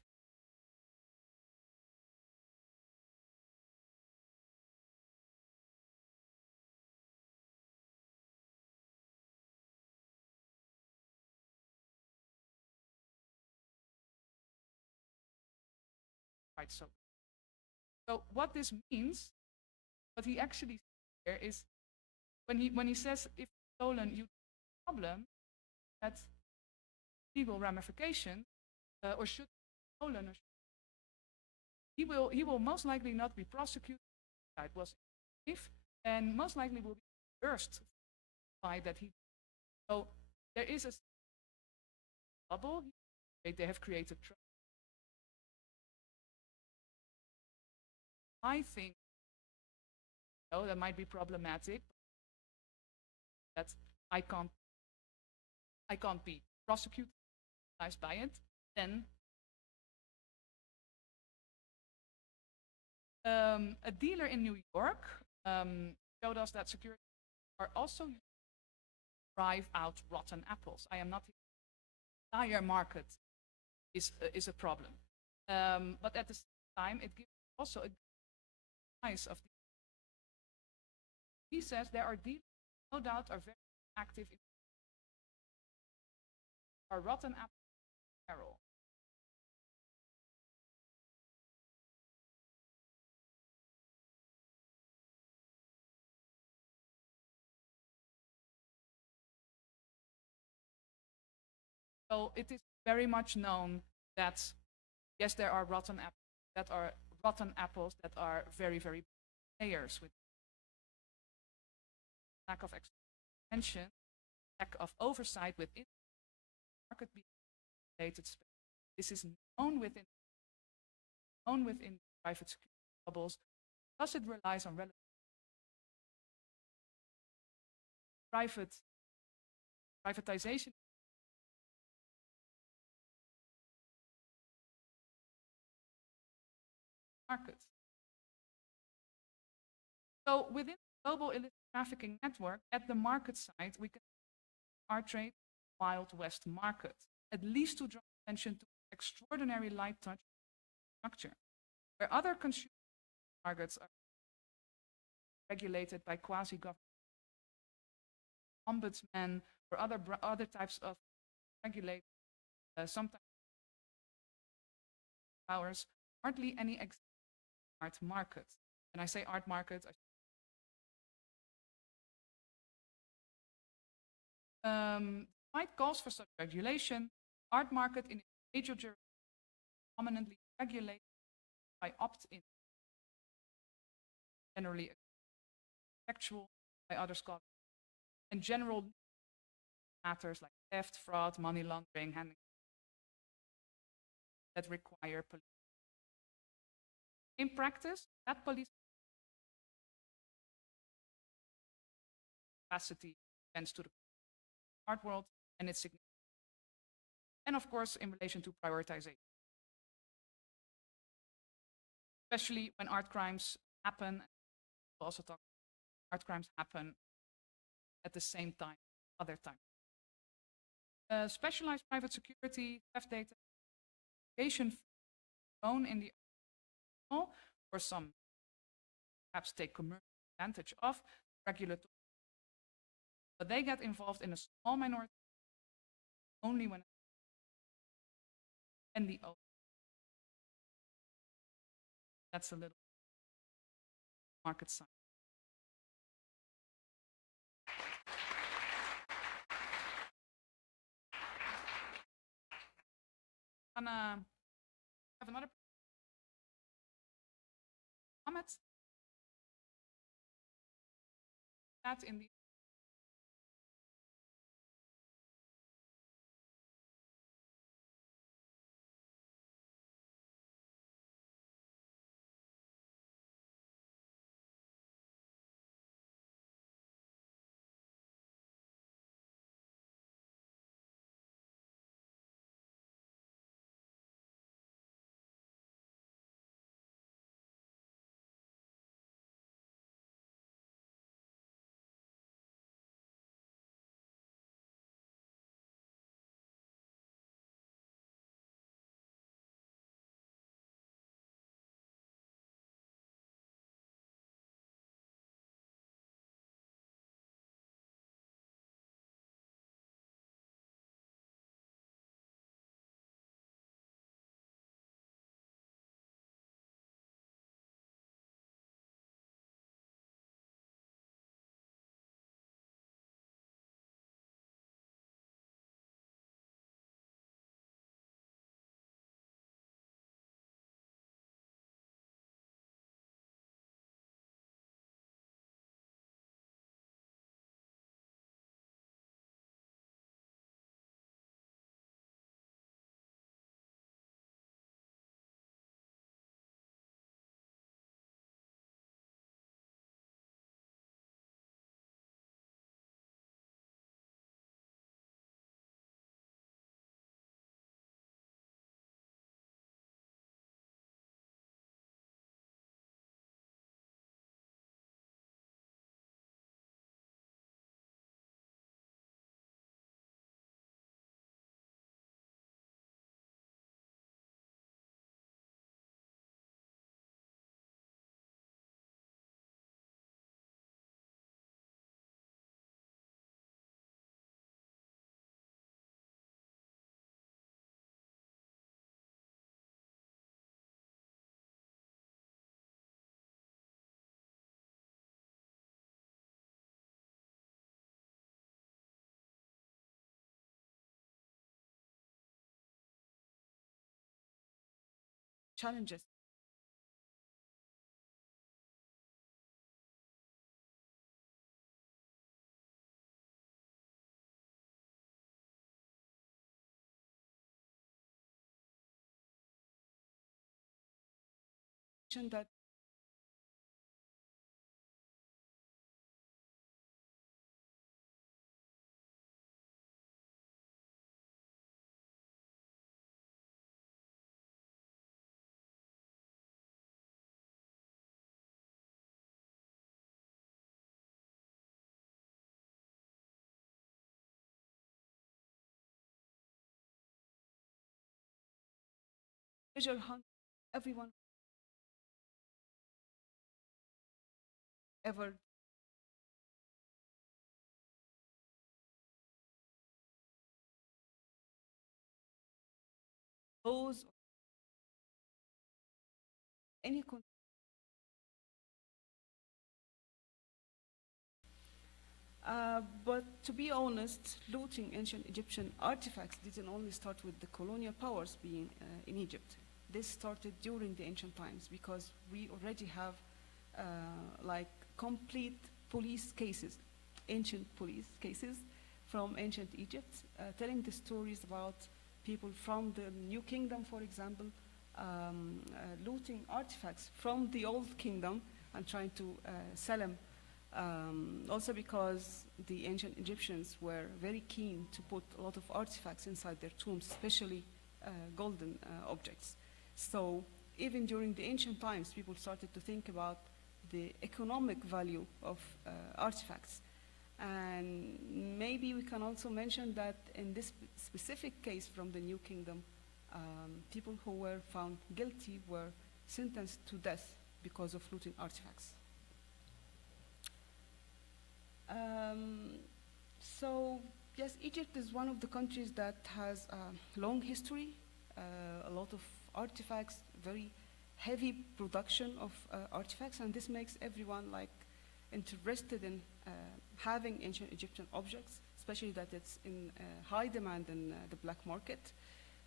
quite so. So what this means, what he actually says here is when he says if stolen you problem, that's legal ramification, or should be stolen, or he will most likely not be prosecuted. It was safe, and most likely will be reversed by that he. So there is a bubble. They have created trust. I think that might be problematic. That I can't be prosecuted by it. Then a dealer in New York showed us that security are also used to drive out rotten apples. I am not. The entire market is a problem, but at the same time, it gives also a price of. He says there are dealers, no doubt, are very active in our rotten apple barrel. So it is very much known that yes, there are rotten apples that are very, very players with lack of expansion, lack of oversight within market related space. This is known within private security bubbles because it relies on privatization. Markets. So within the global illicit trafficking network, at the market side, we can art trade Wild West market, at least to draw attention to extraordinary light touch structure, where other consumer markets are regulated by quasi-government ombudsman or other types of regulate, sometimes powers, hardly any art market. When I say art market, despite calls for such regulation, art market in major jurisdictions prominently regulated by opt-in, generally factual by other scholars, and general matters like theft, fraud, money laundering, handling that require police. In practice, that police capacity tends to the art world and its significance. And of course, in relation to prioritization. Especially when art crimes happen, we'll also talk about art crimes happen at the same time, other times. Specialized private security, theft data, application known in the or some perhaps take commercial advantage of regulatory. But they get involved in a small minority only when and the O. That's a little market side. And have another Mohammed. That in the challenges. That treasure hunt, everyone ever goes any but to be honest, looting ancient Egyptian artifacts didn't only start with the colonial powers being in Egypt. This started during the ancient times because we already have like complete police cases, ancient police cases from ancient Egypt, telling the stories about people from the New Kingdom, for example, looting artifacts from the Old Kingdom and trying to sell them. Also because the ancient Egyptians were very keen to put a lot of artifacts inside their tombs, especially golden objects. So even during the ancient times, people started to think about the economic value of artifacts. And maybe we can also mention that in this specific case from the New Kingdom, people who were found guilty were sentenced to death because of looting artifacts. So yes, Egypt is one of the countries that has a long history, a lot of artifacts, very heavy production of artifacts, and this makes everyone like interested in having ancient Egyptian objects, especially that it's in high demand in the black market.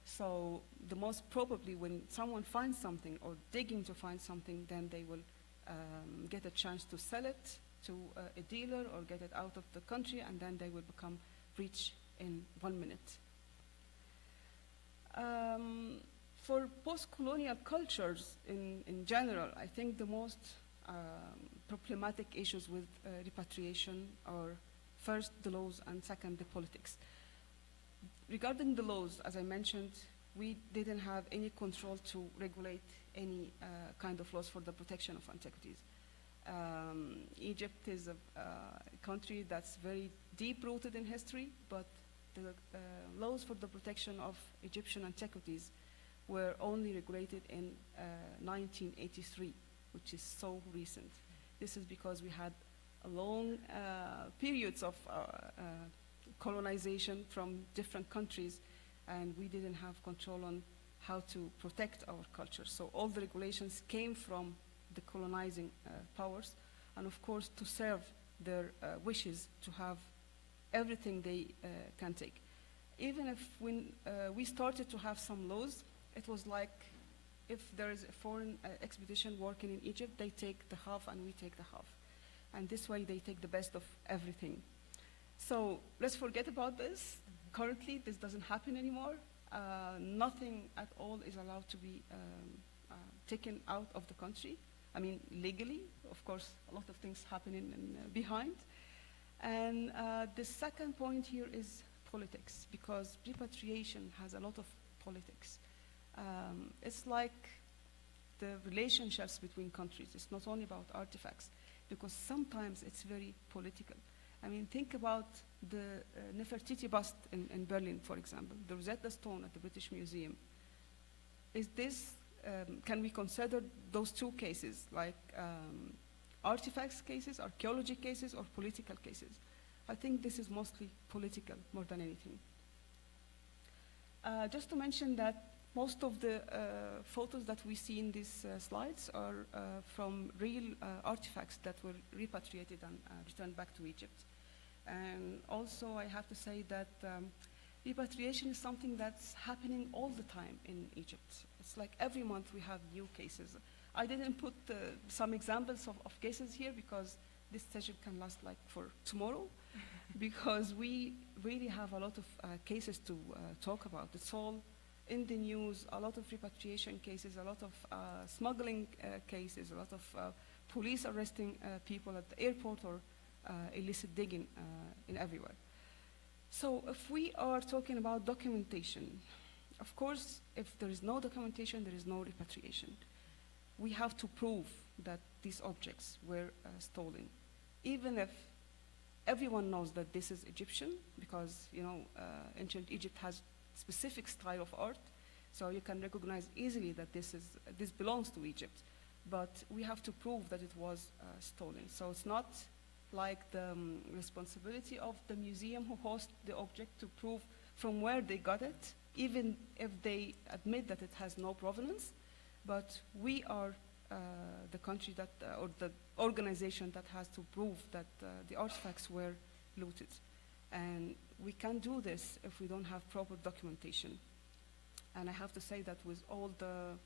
So the most probably when someone finds something or digging to find something, then they will get a chance to sell it to a dealer or get it out of the country, and then they will become rich in 1 minute. For post-colonial cultures in general, I think the most problematic issues with repatriation are first the laws and second the politics. Regarding the laws, as I mentioned, we didn't have any control to regulate any kind of laws for the protection of antiquities. Egypt is a country that's very deep-rooted in history, but the laws for the protection of Egyptian antiquities were only regulated in 1983, which is so recent. This is because we had a long periods of colonization from different countries, and we didn't have control on how to protect our culture. So all the regulations came from the colonizing powers, and of course to serve their wishes to have everything they can take. Even if when we started to have some laws, it was like if there is a foreign expedition working in Egypt, they take the half and we take the half. And this way they take the best of everything. So let's forget about this. Currently, this doesn't happen anymore. Nothing at all is allowed to be taken out of the country. I mean, legally, of course, a lot of things happening behind. And the second point here is politics, because repatriation has a lot of politics. It's like the relationships between countries. It's not only about artifacts, because sometimes it's very political. I mean, think about the Nefertiti bust in Berlin, for example, the Rosetta Stone at the British Museum. Is this, can we consider those two cases like artifacts cases, archaeology cases, or political cases? I think this is mostly political more than anything. Just to mention that most of the photos that we see in these slides are from real artifacts that were repatriated and returned back to Egypt. And also I have to say that repatriation is something that's happening all the time in Egypt, It's like every month we have new cases. I didn't put some examples of cases here because this session can last like for tomorrow, because we really have a lot of cases to talk about. It's all in the news, a lot of repatriation cases, a lot of smuggling cases, a lot of police arresting people at the airport, or illicit digging in everywhere. So if we are talking about documentation, of course, if there is no documentation, there is no repatriation. We have to prove that these objects were stolen, even if everyone knows that this is Egyptian, because ancient Egypt has specific style of art, so you can recognize easily that this belongs to Egypt. But we have to prove that it was stolen. So it's not like the responsibility of the museum who hosts the object to prove from where they got it, even if they admit that it has no provenance. But we are the country that, or the organization that has to prove that the artifacts were looted. And we can't do this if we don't have proper documentation. And I have to say that with all the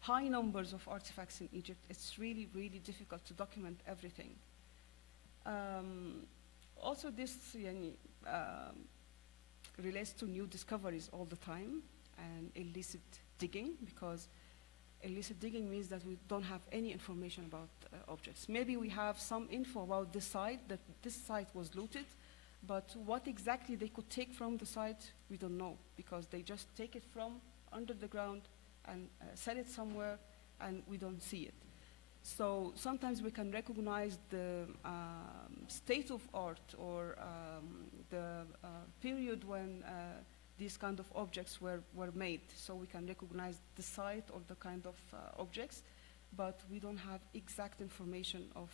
high numbers of artifacts in Egypt, it's really, really difficult to document everything. Also, this relates to new discoveries all the time and illicit digging, because illicit digging means that we don't have any information about objects. Maybe we have some info about this site, that this site was looted, but what exactly they could take from the site, we don't know, because they just take it from under the ground and sell it somewhere, and we don't see it. So sometimes we can recognize the state of art, or the period when these kind of objects were made. So we can recognize the site or the kind of objects, but we don't have exact information of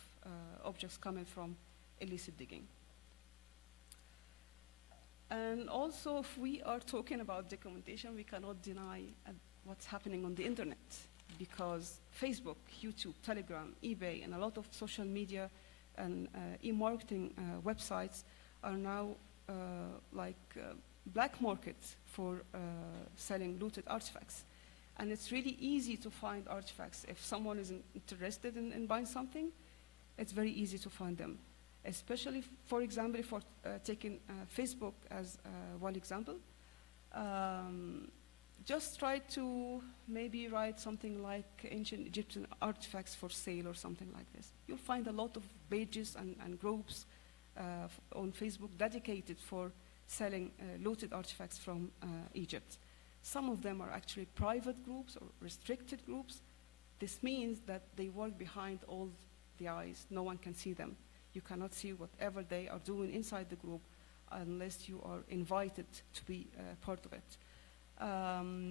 objects coming from illicit digging. And also, if we are talking about documentation, we cannot deny what's happening on the internet, because Facebook, YouTube, Telegram, eBay, and a lot of social media and e-marketing websites are now black markets for selling looted artifacts. And it's really easy to find artifacts. If someone is interested in buying something, it's very easy to find them. Especially, for example, for taking Facebook as one example. Just try to maybe write something like ancient Egyptian artifacts for sale or something like this. You'll find a lot of pages and groups on Facebook dedicated for selling looted artifacts from Egypt. Some of them are actually private groups or restricted groups. This means that they work behind all the eyes. No one can see them. You cannot see whatever they are doing inside the group unless you are invited to be part of it.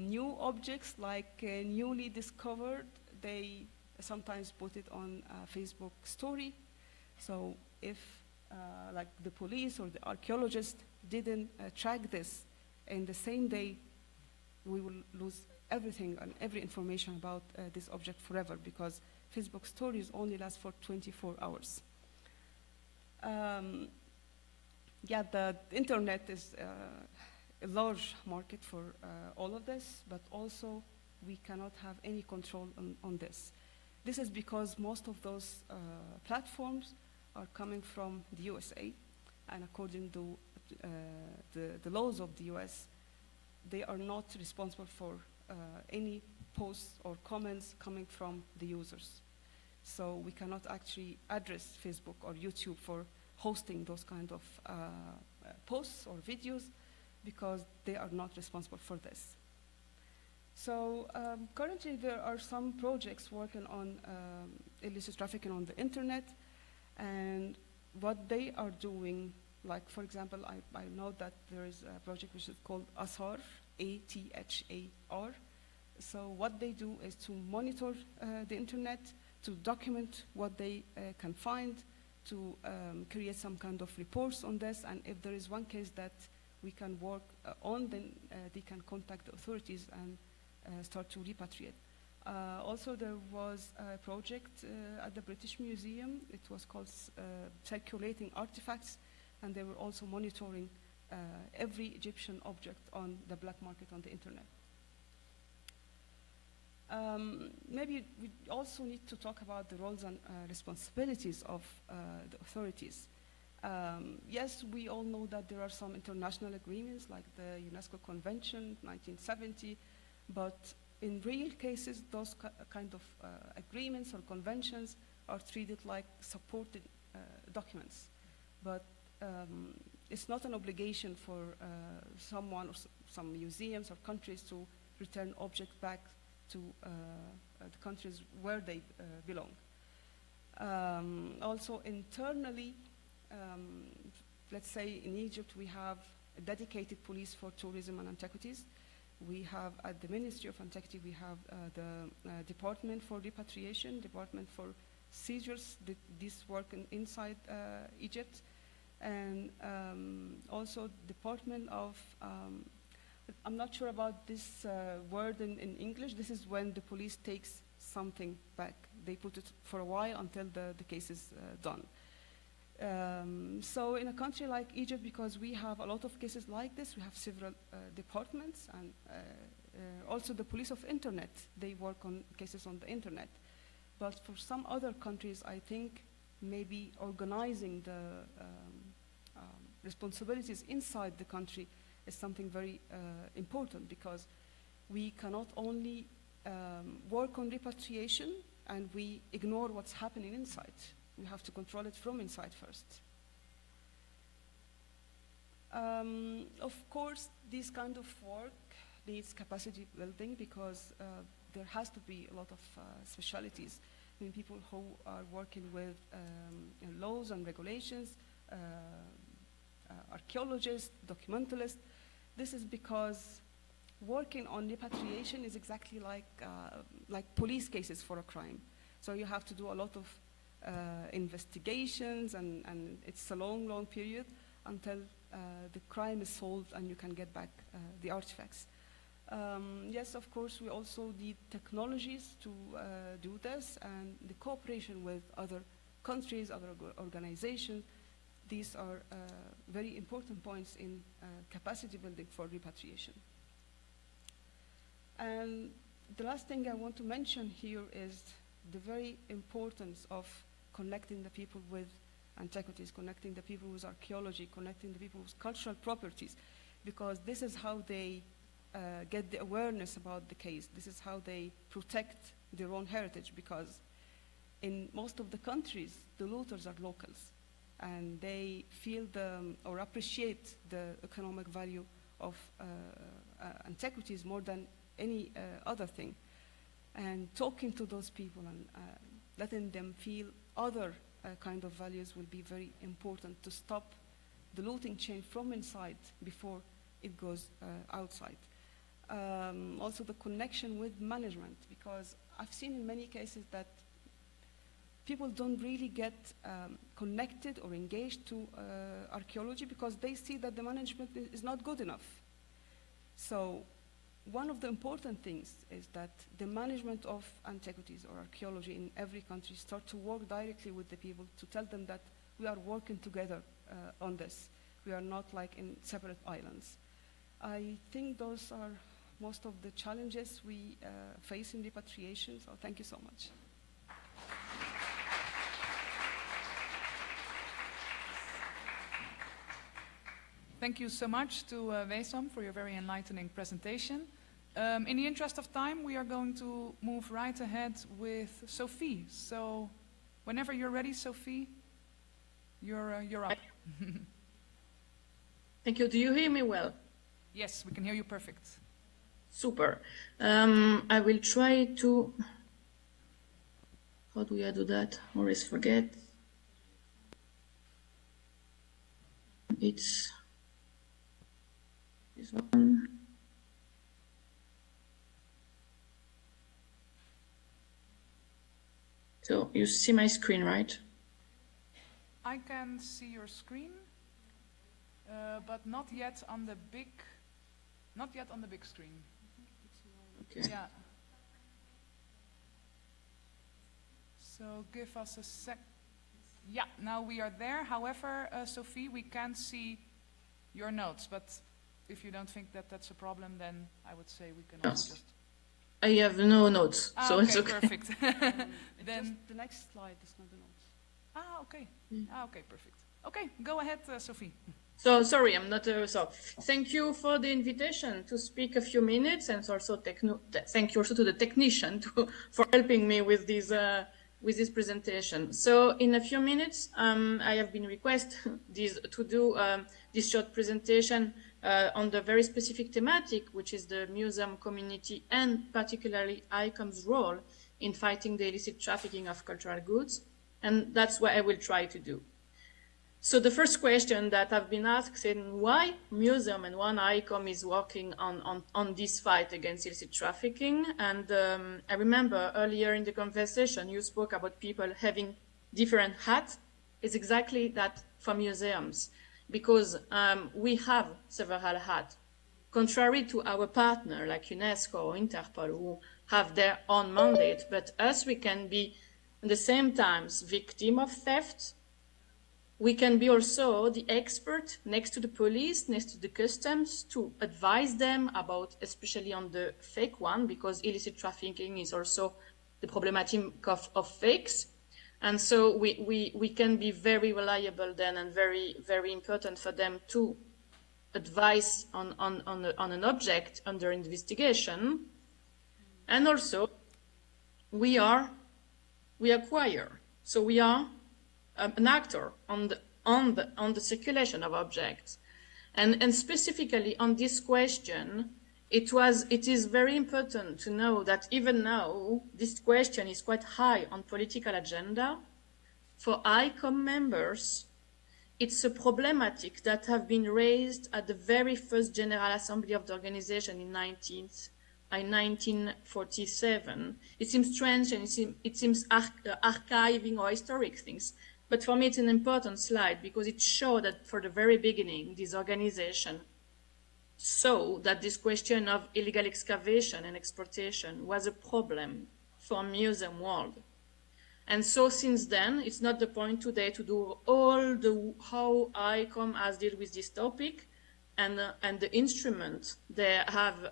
New objects, like newly discovered, they sometimes put it on a Facebook story. So if like the police or the archaeologist didn't track this in the same day, we will lose everything and every information about this object forever, because Facebook stories only last for 24 hours. The internet is a large market for all of this, but also we cannot have any control on this. This is because most of those platforms are coming from the USA, and according to the laws of the US, they are not responsible for any posts or comments coming from the users. So we cannot actually address Facebook or YouTube for hosting those kind of posts or videos, because they are not responsible for this. So currently there are some projects working on illicit trafficking on the internet, and what they are doing, like for example, I know that there is a project which is called ATHAR, A-T-H-A-R. So what they do is to monitor the internet, to document what they can find, to create some kind of reports on this, and if there is one case that we can work on, then they can contact the authorities and start to repatriate. Also, there was a project at the British Museum. It was called Circulating Artifacts, and they were also monitoring every Egyptian object on the black market on the internet. Maybe we also need to talk about the roles and responsibilities of the authorities. Yes, we all know that there are some international agreements like the UNESCO Convention 1970, but in real cases, those kind of agreements or conventions are treated like supported documents. But it's not an obligation for someone or some museums or countries to return objects back to the countries where they belong. Also internally, let's say in Egypt we have a dedicated police for tourism and antiquities. We have at the Ministry of Antiquity, we have the Department for Repatriation, Department for Seizures, this work inside Egypt, and also Department of, I'm not sure about this word in English. This is when the police takes something back. They put it for a while until the case is done. So in a country like Egypt, because we have a lot of cases like this, we have several departments, and also the police of internet, they work on cases on the internet. But for some other countries, I think maybe organizing the responsibilities inside the country is something very important, because we cannot only work on repatriation and we ignore what's happening inside. We have to control it from inside first. Of course, this kind of work needs capacity building, because there has to be a lot of specialities. I mean, people who are working with laws and regulations, archaeologists, documentalists. This is because working on repatriation is exactly like police cases for a crime. So you have to do a lot of investigations, and it's a long, long period until the crime is solved and you can get back the artifacts. Yes, of course, we also need technologies to do this, and the cooperation with other countries, other organizations. These are very important points in capacity building for repatriation. And the last thing I want to mention here is the very importance of connecting the people with antiquities, connecting the people with archaeology, connecting the people with cultural properties, because this is how they get the awareness about the case. This is how they protect their own heritage, because in most of the countries, the looters are locals, and they feel or appreciate the economic value of antiquities more than any other thing. And talking to those people and letting them feel other kind of values will be very important to stop the looting chain from inside before it goes outside. Also the connection with management, because I've seen in many cases that people don't really get connected or engaged to archaeology because they see that the management is not good enough. So one of the important things is that the management of antiquities or archaeology in every country start to work directly with the people, to tell them that we are working together on this. We are not like in separate islands. I think those are most of the challenges we face in repatriation, so thank you so much. Thank you so much to WESAM for your very enlightening presentation. In the interest of time, we are going to move right ahead with Sophie. So whenever you're ready, Sophie, you're up. Thank you. Do you hear me well? Yes, we can hear you perfect. Super. I will try to... How do I do that? Always forget. It's this one. So you see my screen, right? I can see your screen, but not yet on the big screen. Okay. Yeah. So give us a sec. Yeah, now we are there. However, Sophie, we can see your notes, but if you don't think that that's a problem, then I would say we can also just... I have no notes, so okay, it's okay. perfect. Then, Just the next slide is not the notes. okay. Okay, perfect. Okay, go ahead, Sophie. So sorry, I'm not. So thank you for the invitation to speak a few minutes, and also thank you also to the technician for helping me with this presentation. So in a few minutes, I have been requested to do this short presentation on the very specific thematic, which is the museum community and particularly ICOM's role in fighting the illicit trafficking of cultural goods, and that's what I will try to do. So the first question that I've been asked is why museum and one ICOM is working on this fight against illicit trafficking. And I remember earlier in the conversation, you spoke about people having different hats. It's exactly that for museums, because we have several hats. Contrary to our partner like UNESCO or Interpol, who have their own mandate, but us, we can be at the same time victim of theft. We can be also the expert next to the police, next to the customs, to advise them about, especially on the fake one, because illicit trafficking is also the problematic of fakes. And so we can be very reliable then, and very, very important for them to advise on an object under investigation. And also we acquire. So we are an actor on the circulation of objects, and specifically on this question, it is very important to know that even now this question is quite high on political agenda. For ICOM members, it's a problematic that have been raised at the very first General Assembly of the organization in 1947. It seems strange and it seems archiving or historic things. But for me, it's an important slide because it shows that for the very beginning, this organization saw that this question of illegal excavation and exploitation was a problem for museum world. And so since then, it's not the point today to do all the how ICOM has dealt with this topic and the instrument they have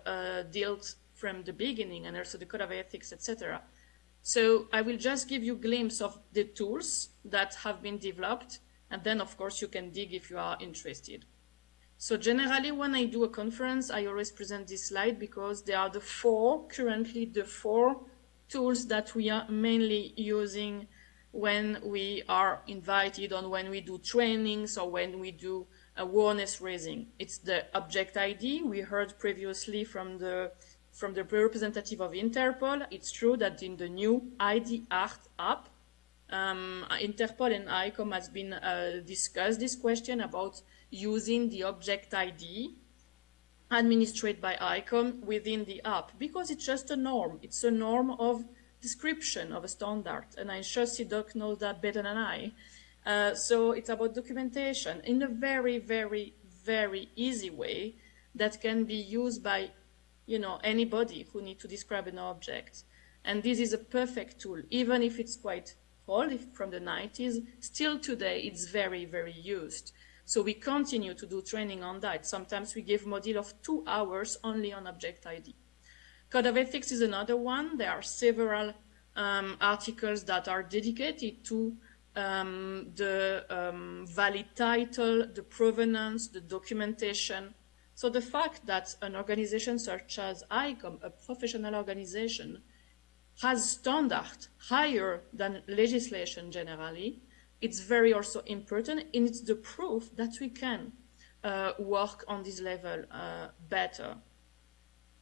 dealt from the beginning, and also the code of ethics, etc. So I will just give you a glimpse of the tools that have been developed, and then of course you can dig if you are interested. So generally when I do a conference, I always present this slide because they are currently the four tools that we are mainly using when we are invited, or when we do trainings, or when we do awareness raising. It's the object ID. We heard previously from the representative of Interpol. It's true that in the new ID Art app, Interpol and ICOM has been discussed this question about using the object ID administered by ICOM within the app, because it's just a norm. It's a norm of description of a standard, and I'm sure CIDOC knows that better than I. So it's about documentation in a very, very, very easy way that can be used by anybody who needs to describe an object. And this is a perfect tool, even if it's quite old, from the 90s, still today it's very, very used. So we continue to do training on that. Sometimes we give module of 2 hours only on object ID. Code of ethics is another one. There are several articles that are dedicated to the valid title, the provenance, the documentation. So the fact that an organization such as ICOM, a professional organization, has standard higher than legislation generally, it's very also important, and it's the proof that we can work on this level better.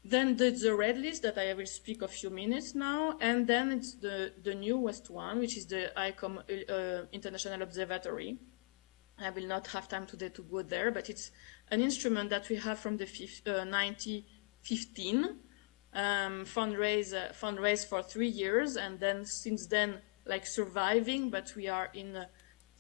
Then there's the red list that I will speak a few minutes now, and then it's the newest one, which is the ICOM International Observatory. I will not have time today to go there, but it's an instrument that we have from the 2015, fundraise for 3 years, and then since then, like surviving, but we are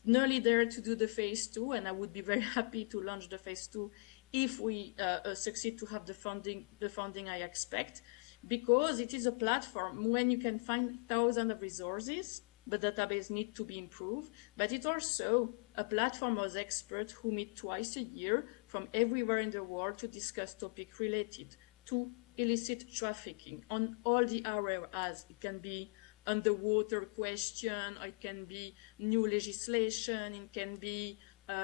nearly there to do the phase 2, and I would be very happy to launch the phase 2 if we succeed to have the funding I expect, because it is a platform when you can find thousands of resources. The database needs to be improved, but it's also a platform of experts who meet twice a year from everywhere in the world to discuss topics related to illicit trafficking on all the areas. It can be underwater question, or it can be new legislation, it can be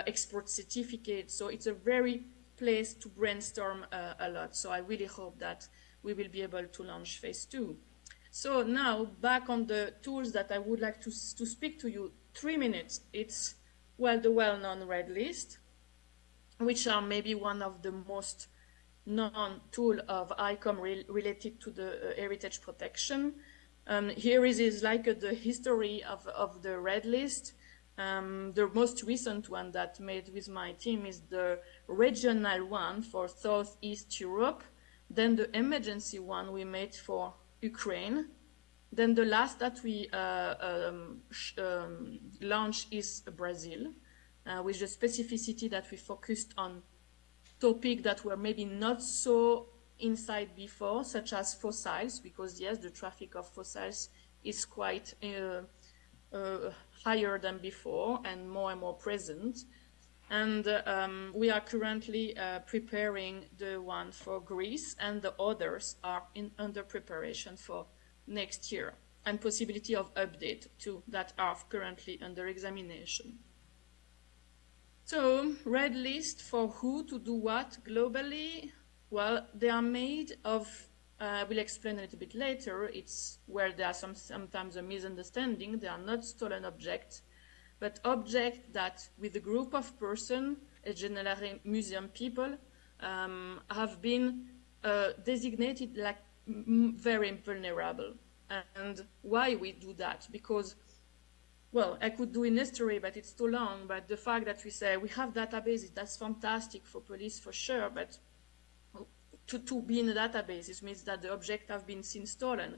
export certificates. So it's a very place to brainstorm a lot. So I really hope that we will be able to launch phase 2. So now back on the tools that I would like to speak to you. 3 minutes. It's, well, the well-known red list, which are maybe one of the most known tool of ICOM related to the heritage protection. Here is like the history of the red list. The most recent one that made with my team is the regional one for Southeast Europe, then the emergency one we made for Ukraine, then the last that we launched is Brazil, with the specificity that we focused on topics that were maybe not so inside before, such as fossils, because yes, the traffic of fossils is quite higher than before and more present. And we are currently preparing the one for Greece, and the others are under preparation for next year, and possibility of update too that are currently under examination. So red list for who to do what globally. Well, they are made of, we'll explain a little bit later, it's where there are sometimes a misunderstanding. They are not stolen objects, but objects that with a group of persons, generally museum people, have been designated like very vulnerable. And why we do that? Because, well, I could do in history, but it's too long, but the fact that we say we have databases, that's fantastic for police for sure, but to be in a database, it means that the object have been seen stolen,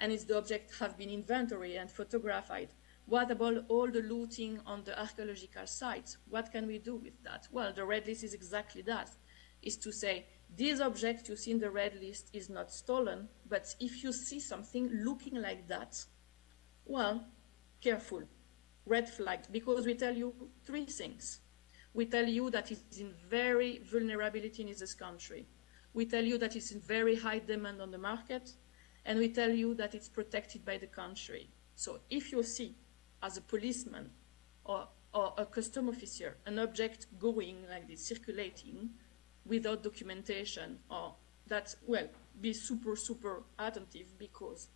and it's the object have been inventory and photographed. What about all the looting on the archaeological sites? What can we do with that? Well, the red list is exactly that, is to say, this object you see in the red list is not stolen, but if you see something looking like that, well, careful, red flag, because we tell you 3 things. We tell you that it's in very vulnerability in this country. We tell you that it's in very high demand on the market, and we tell you that it's protected by the country. So if you see, as a policeman or a custom officer, an object going like this, circulating without documentation, or that, well, be super attentive, because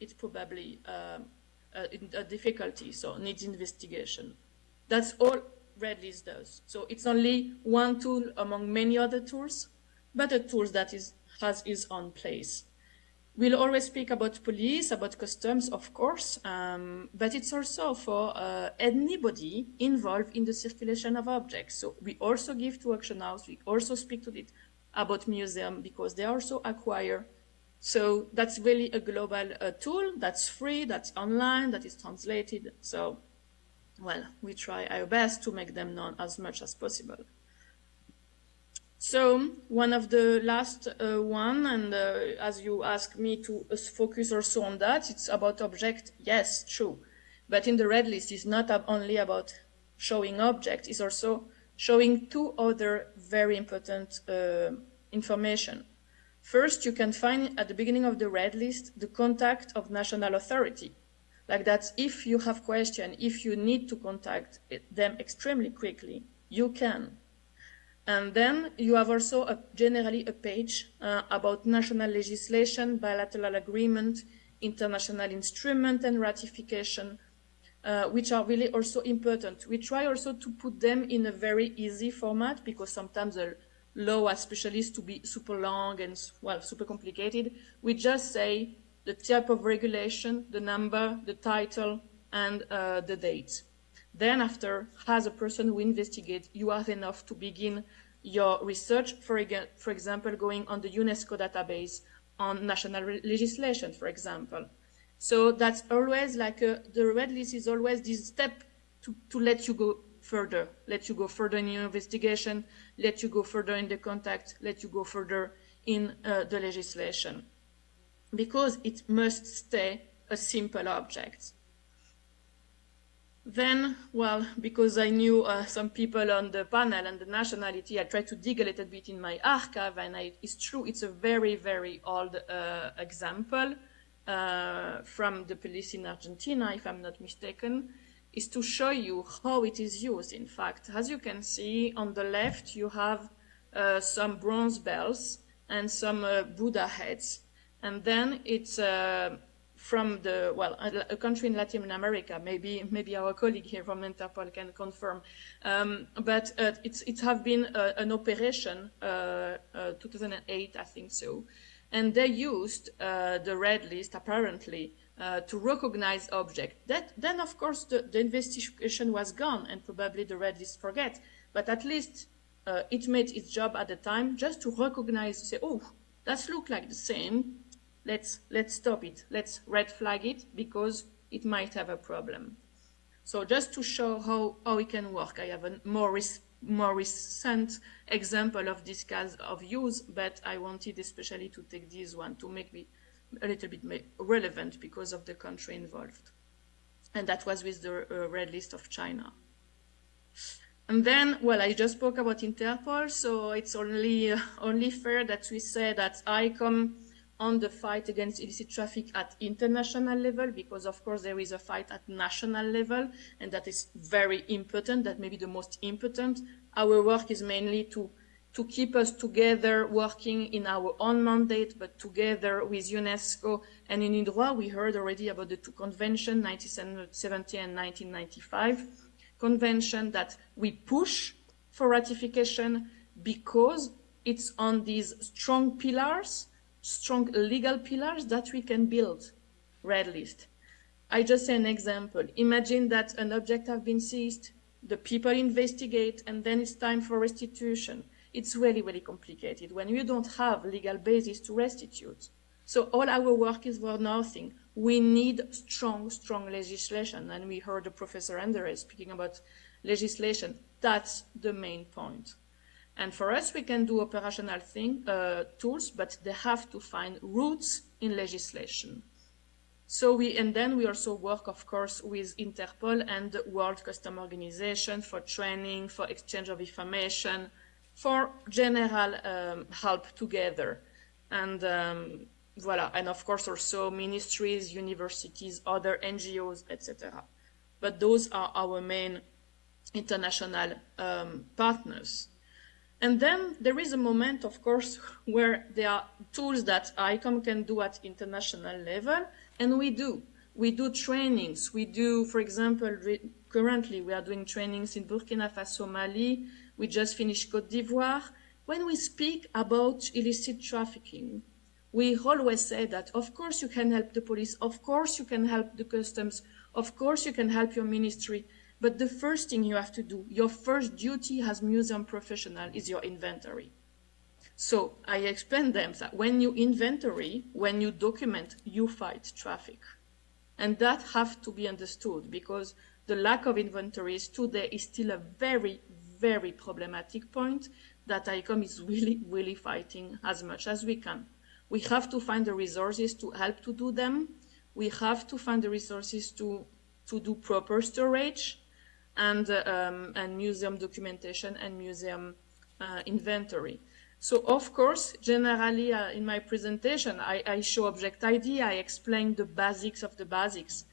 it's probably a difficulty, so needs investigation. That's all red list does. So it's only one tool among many other tools, but a tool that has its own place. We'll always speak about police, about customs, of course, but it's also for anybody involved in the circulation of objects. So we also give to auction house, we also speak to it about museum, because they also acquire. So that's really a global tool that's free, that's online, that is translated. So, well, we try our best to make them known as much as possible. So one of the last one, and as you asked me to focus also on that, it's about object. Yes, true. But in the red list, it's not only about showing object, it's also showing 2 other very important information. First, you can find at the beginning of the red list the contact of national authority. Like that, if you have question, if you need to contact them extremely quickly, you can. And then you have also generally a page about national legislation, bilateral agreement, international instrument and ratification, which are really also important. We try also to put them in a very easy format, because sometimes the law as specialists to be super long and, well, super complicated. We just say the type of regulation, the number, the title, and the date. Then after, as a person who investigates, you have enough to begin your research, for example, going on the UNESCO database on national legislation, for example. So that's always like the red list is always this step to let you go further, in your investigation, let you go further in the contact, let you go further in the legislation, because it must stay a simple object. Then, well, because I knew some people on the panel and the nationality, I tried to dig a little bit in my archive, and it's true, it's a very, very old example from the police in Argentina, if I'm not mistaken, is to show you how it is used, in fact. As you can see, on the left, you have some bronze bells and some Buddha heads. And then it's from the, well, a country in Latin America, maybe our colleague here from Interpol can confirm, but it have been an operation, 2008, I think so, and they used the red list, apparently, to recognize objects. Then, of course, the investigation was gone, and probably the red list forget, but at least it made its job at the time, just to recognize, say, oh, that look like the same, let's stop it, let's red flag it, because it might have a problem. So just to show how it can work, I have a more recent example of this kind of use, but I wanted especially to take this one to make me a little bit relevant because of the country involved. And that was with the red list of China. And then, well, I just spoke about Interpol, so it's only fair that we say that I come on the fight against illicit traffic at international level, because of course there is a fight at national level, and that is very important, that may be the most important. Our work is mainly to keep us together working in our own mandate, but together with UNESCO and in UNDROIT. We heard already about the two conventions, 1970 and 1995 convention, that we push for ratification because it's on these strong pillars, strong legal pillars, that we can build red list. I just say an example. Imagine that an object has been seized, the people investigate, and then it's time for restitution. It's really, really complicated when you don't have legal basis to restitute. So all our work is for nothing. We need strong, strong legislation. And we heard the Professor ENDERE speaking about legislation. That's the main point. And for us, we can do operational tools, but they have to find roots in legislation. So then we also work, of course, with Interpol and the World Customs Organization for training, for exchange of information, for general help together. And voila, and of course also ministries, universities, other NGOs, etc. But those are our main international partners. And then there is a moment, of course, where there are tools that ICOM can do at international level, and we do. We do trainings. We do, for example, currently we are doing trainings in Burkina Faso, Mali. We just finished Côte d'Ivoire. When we speak about illicit trafficking, we always say that, of course, you can help the police. Of course, you can help the customs. Of course, you can help your ministry. But the first thing you have to do, your first duty as museum professional, is your inventory. So I explain them that when you inventory, when you document, you fight traffic. And that has to be understood, because the lack of inventories today is still a very, very problematic point that ICOM is really, really fighting as much as we can. We have to find the resources to help to do them. We have to find the resources to do proper storage, and museum documentation and museum inventory. So of course, generally in my presentation, I show object ID, I explain the basics of the basics.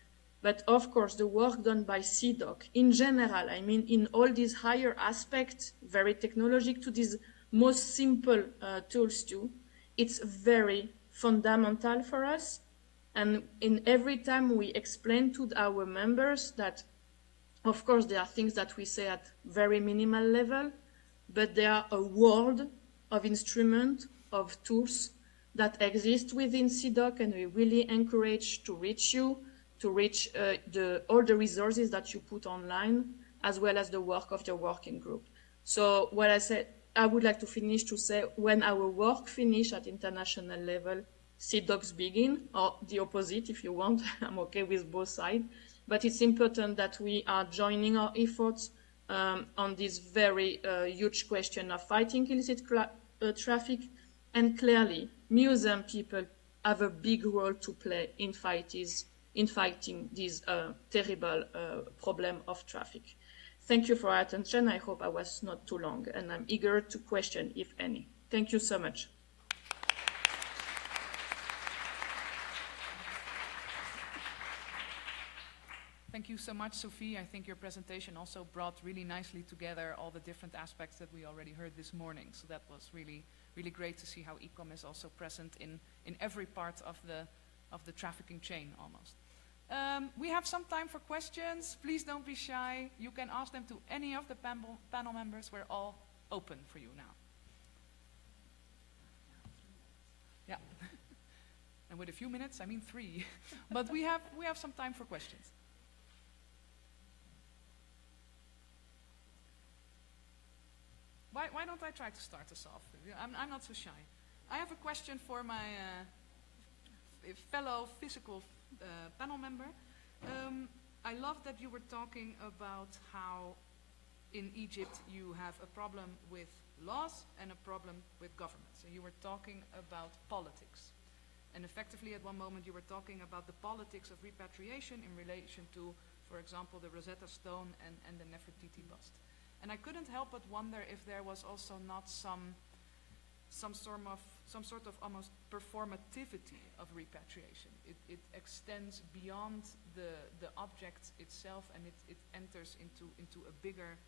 But of course, the work done by CIDOC in general, I mean, in all these higher aspects, very technological to these most simple tools too, it's very fundamental for us. And in every time we explain to our members that, of course, there are things that we say at very minimal level, but there are a world of instruments, of tools that exist within CIDOC, and we really encourage to reach you, to reach all the resources that you put online, as well as the work of your working group. So what I said, I would like to finish to say, when our work finish at international level, CIDOCs begin, or the opposite if you want. I'm okay with both sides. But it's important that we are joining our efforts on this very huge question of fighting illicit traffic. And clearly, museum people have a big role to play in fighting in fighting this terrible problem of traffic. Thank you for your attention. I hope I was not too long, and I'm eager to question, if any. Thank you so much. Thank you so much, Sophie. I think your presentation also brought really nicely together all the different aspects that we already heard this morning. So that was really, really great to see how e-com is also present in every part of the trafficking chain almost. We have some time for questions. Please don't be shy. You can ask them to any of the panel members. We're all open for you now. Yeah. And with a few minutes, I mean 3. But we have some time for questions. Why don't I try to start us off? I'm not so shy. I have a question for my fellow physical panel member. I love that you were talking about how in Egypt you have a problem with laws and a problem with governments. And you were talking about politics. And effectively at one moment you were talking about the politics of repatriation in relation to, for example, the Rosetta Stone and the Nefertiti bust. And I couldn't help but wonder if there was also not some sort of almost performativity of repatriation. It extends beyond the object itself, and it enters into a bigger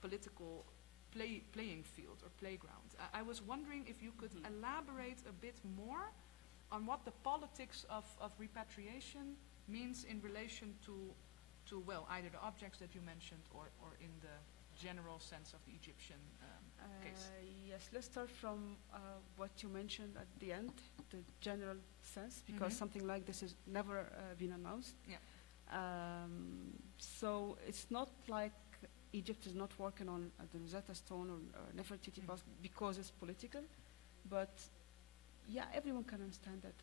political playing field or playground. I was wondering if you could elaborate a bit more on what the politics of repatriation means in relation to well, either the objects that you mentioned or in the general sense of the Egyptian case. Yes, let's start from what you mentioned at the end, the general sense, because something like this has never been announced. Yeah. So it's not like Egypt is not working on the Rosetta Stone or Nefertiti bust because it's political, but yeah, everyone can understand that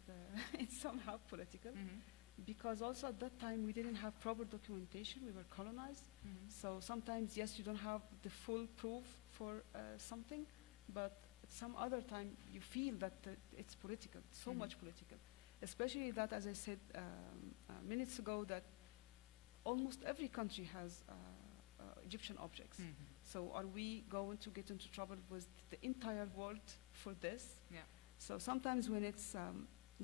it's somehow political. Because also at that time we didn't have proper documentation, we were colonized. So sometimes, yes, you don't have the full proof for something, but at some other time you feel that it's political, so much political. Especially that, as I said minutes ago, that almost every country has Egyptian objects. So are we going to get into trouble with the entire world for this? Yeah. So sometimes when it's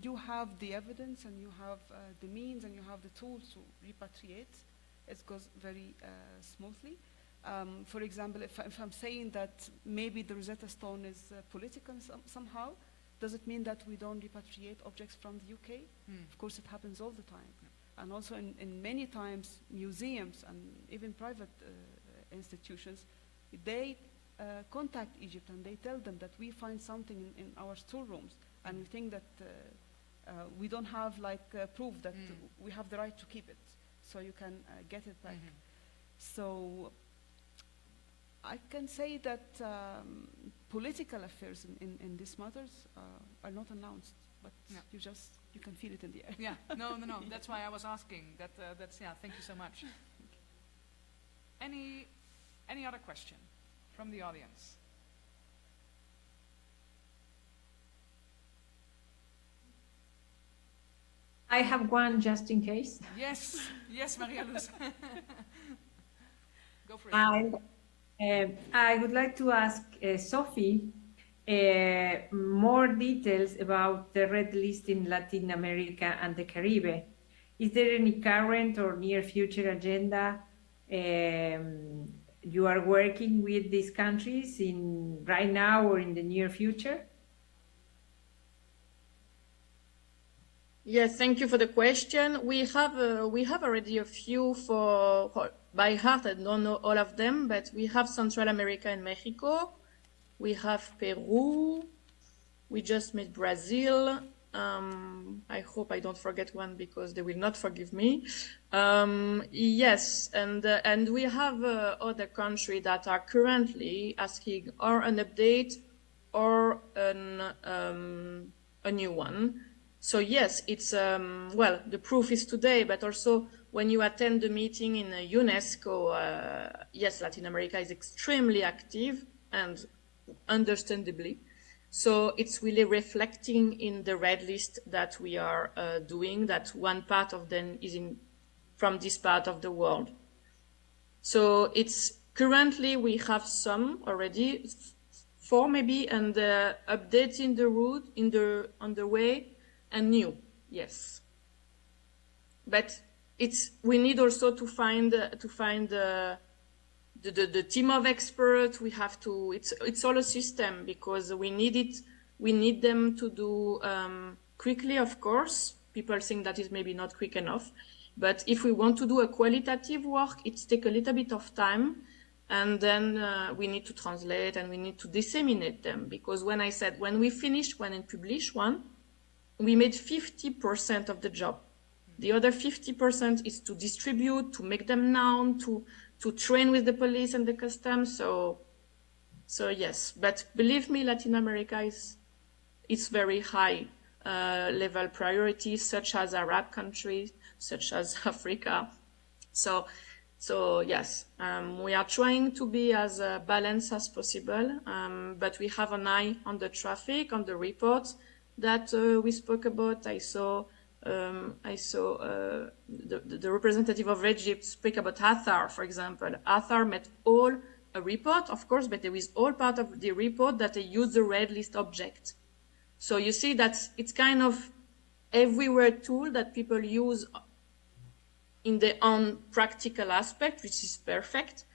you have the evidence and you have the means and you have the tools to repatriate, it goes very smoothly. For example, if I'm saying that maybe the Rosetta Stone is political somehow, does it mean that we don't repatriate objects from the UK? Of course, it happens all the time. And also in many times, museums and even private institutions, they contact Egypt and they tell them that we find something in our storerooms and we think that we don't have proof that we have the right to keep it, so you can get it back. So I can say that political affairs in these matters are not announced, but you can feel it in the air. Yeah, no, that's why I was asking. That's thank you so much. Any other question from the audience? I have one just in case. Yes, Maria Luz. Go for it. I would like to ask Sophie more details about the red list in Latin America and the Caribbean. Is there any current or near future agenda you are working with these countries in right now or in the near future? Yes, thank you for the question. We have already a few by heart. I don't know all of them, but we have Central America and Mexico. We have Peru. We just met Brazil. I hope I don't forget one because they will not forgive me. Yes, and we have other countries that are currently asking or an update or a new one. So yes, it's, well, the proof is today, but also when you attend the meeting in UNESCO, yes, Latin America is extremely active and understandably. So it's really reflecting in the red list that we are doing, that one part of them is from this part of the world. So it's currently we have some already, 4 maybe, and updating the route on the way, and new, yes. But we need also to find the team of experts. We have to, it's all a system, because we need them to do quickly, of course. People think that is maybe not quick enough, but if we want to do a qualitative work, it takes a little bit of time, and then we need to translate and we need to disseminate them, because when we finish one and publish one, we made 50% of the job. The other 50% is to distribute, to make them known, to train with the police and the customs. So yes, but believe me, Latin America is very high level priorities, such as Arab countries, such as Africa. So yes, we are trying to be as balanced as possible, but we have an eye on the traffic, on the reports that we spoke about. I saw the representative of Egypt speak about Athar, for example. Athar made all a report, of course, but there is all part of the report that they use the red list object. So you see that it's kind of everywhere tool that people use in their own practical aspect, which is perfect.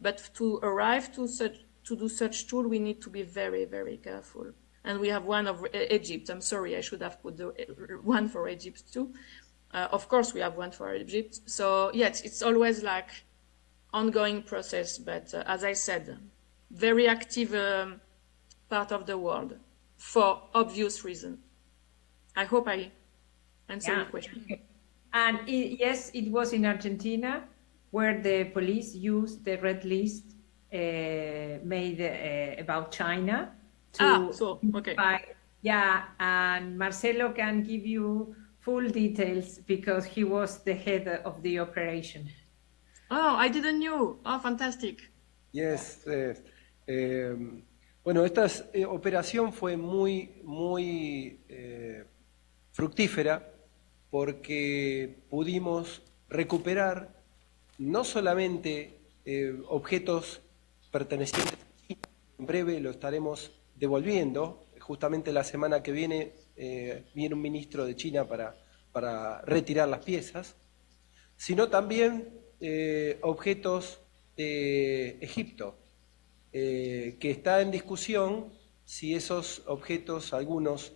But to arrive to do such tool, we need to be very, very careful. And we have one of Egypt. I'm sorry, I should have put the one for Egypt too. Of course, we have one for Egypt. So yes, it's always like ongoing process. But as I said, very active part of the world for obvious reason. I hope I answered your question. And yes, it was in Argentina where the police used the red list made about China. Okay. Yeah, and Marcelo can give you full details because he was the head of the operation. Oh, I didn't know. Oh, fantastic. Yes. Bueno, esta operación fue muy fructífera porque pudimos recuperar no solamente objetos pertenecientes a China, en breve lo estaremos devolviendo. Justamente la semana que viene viene un ministro de China para retirar las piezas, sino también objetos de Egipto, que está en discusión si esos objetos, algunos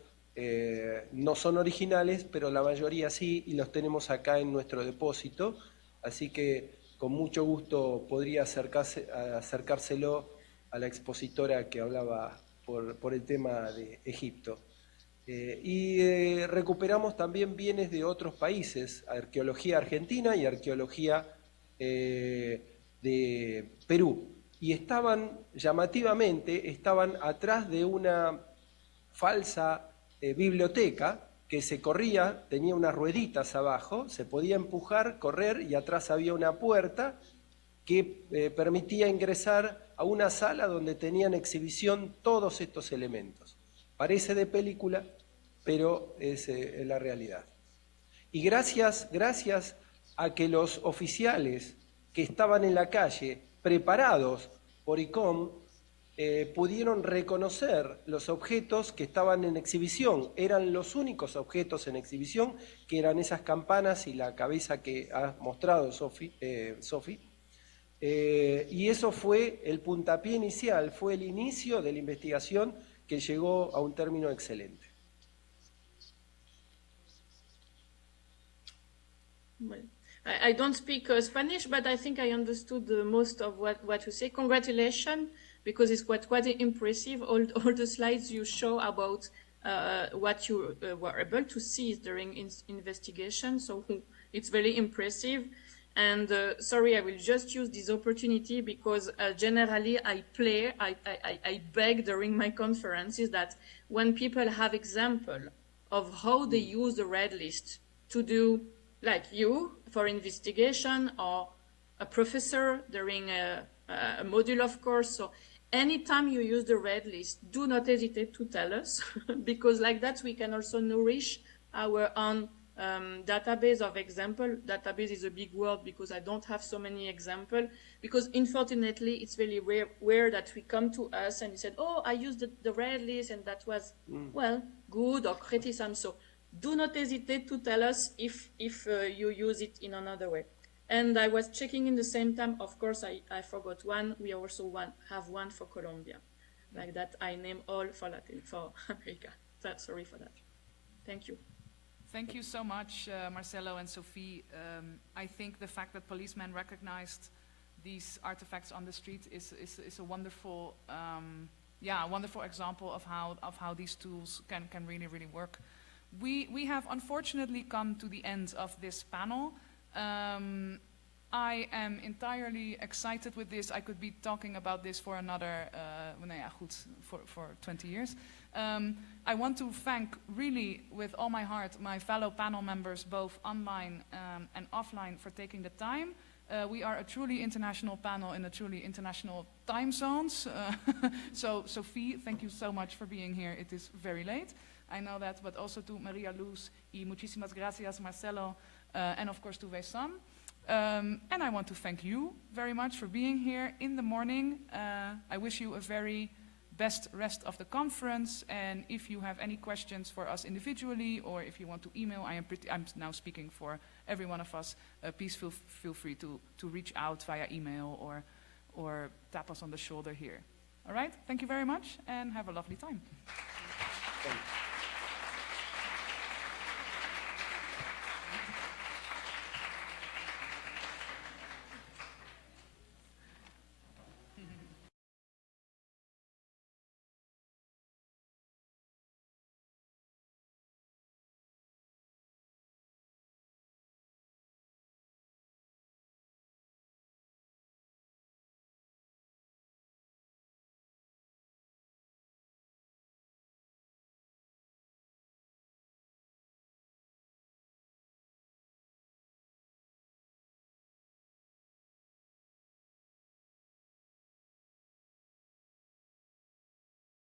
no son originales, pero la mayoría sí, y los tenemos acá en nuestro depósito, así que con mucho gusto podría acercárselo a la expositora que hablaba por el tema de Egipto. Y recuperamos también bienes de otros países, arqueología argentina y arqueología de Perú. Y llamativamente, estaban atrás de una falsa biblioteca que se corría, tenía unas rueditas abajo, se podía empujar, correr, y atrás había una puerta que permitía ingresar a una sala donde tenían exhibición todos estos elementos. Parece de película, pero es la realidad. Y gracias a que los oficiales que estaban en la calle, preparados por ICOM, pudieron reconocer los objetos que estaban en exhibición. Eran los únicos objetos en exhibición, que eran esas campanas y la cabeza que ha mostrado Sophie. Y eso fue el puntapié inicial, fue el inicio de la investigación que llegó a un término excelente. Well, I don't speak Spanish, but I think I understood most of what you say. Congratulations, because it's quite impressive. All the slides you show about what you were able to see during investigation, so it's very impressive. And sorry, I will just use this opportunity because generally I beg during my conferences that when people have example of how they use the red list to do, like you, for investigation, or a professor during a module of course, so anytime you use the red list, do not hesitate to tell us, because like that we can also nourish our own database of example. Database is a big word because I don't have so many examples, because unfortunately it's very rare that we come to us and you said, oh, I used the red list and that was, well, good or criticism. So do not hesitate to tell us if you use it in another way. And I was checking in the same time, of course, I forgot one. We also have one for Colombia. Like that, I name all for America. Sorry for that. Thank you. Thank you so much, Marcelo and Sophie. I think the fact that policemen recognized these artifacts on the street is a wonderful, wonderful example of how these tools can really work. We have unfortunately come to the end of this panel. I am entirely excited with this. I could be talking about this for another, for 20 years. I want to thank really with all my heart my fellow panel members, both online and offline, for taking the time. We are a truly international panel in a truly international time zones. So Sophie, thank you so much for being here. It is very late, I know that, but also to Maria Luz y muchísimas gracias, Marcelo, and of course to WESAM. And I want to thank you very much for being here in the morning. I wish you a very best rest of the conference, and if you have any questions for us individually, or if you want to email, I'm now speaking for every one of us, please feel free to reach out via email or tap us on the shoulder here. All right, thank you very much and have a lovely time. Thank you.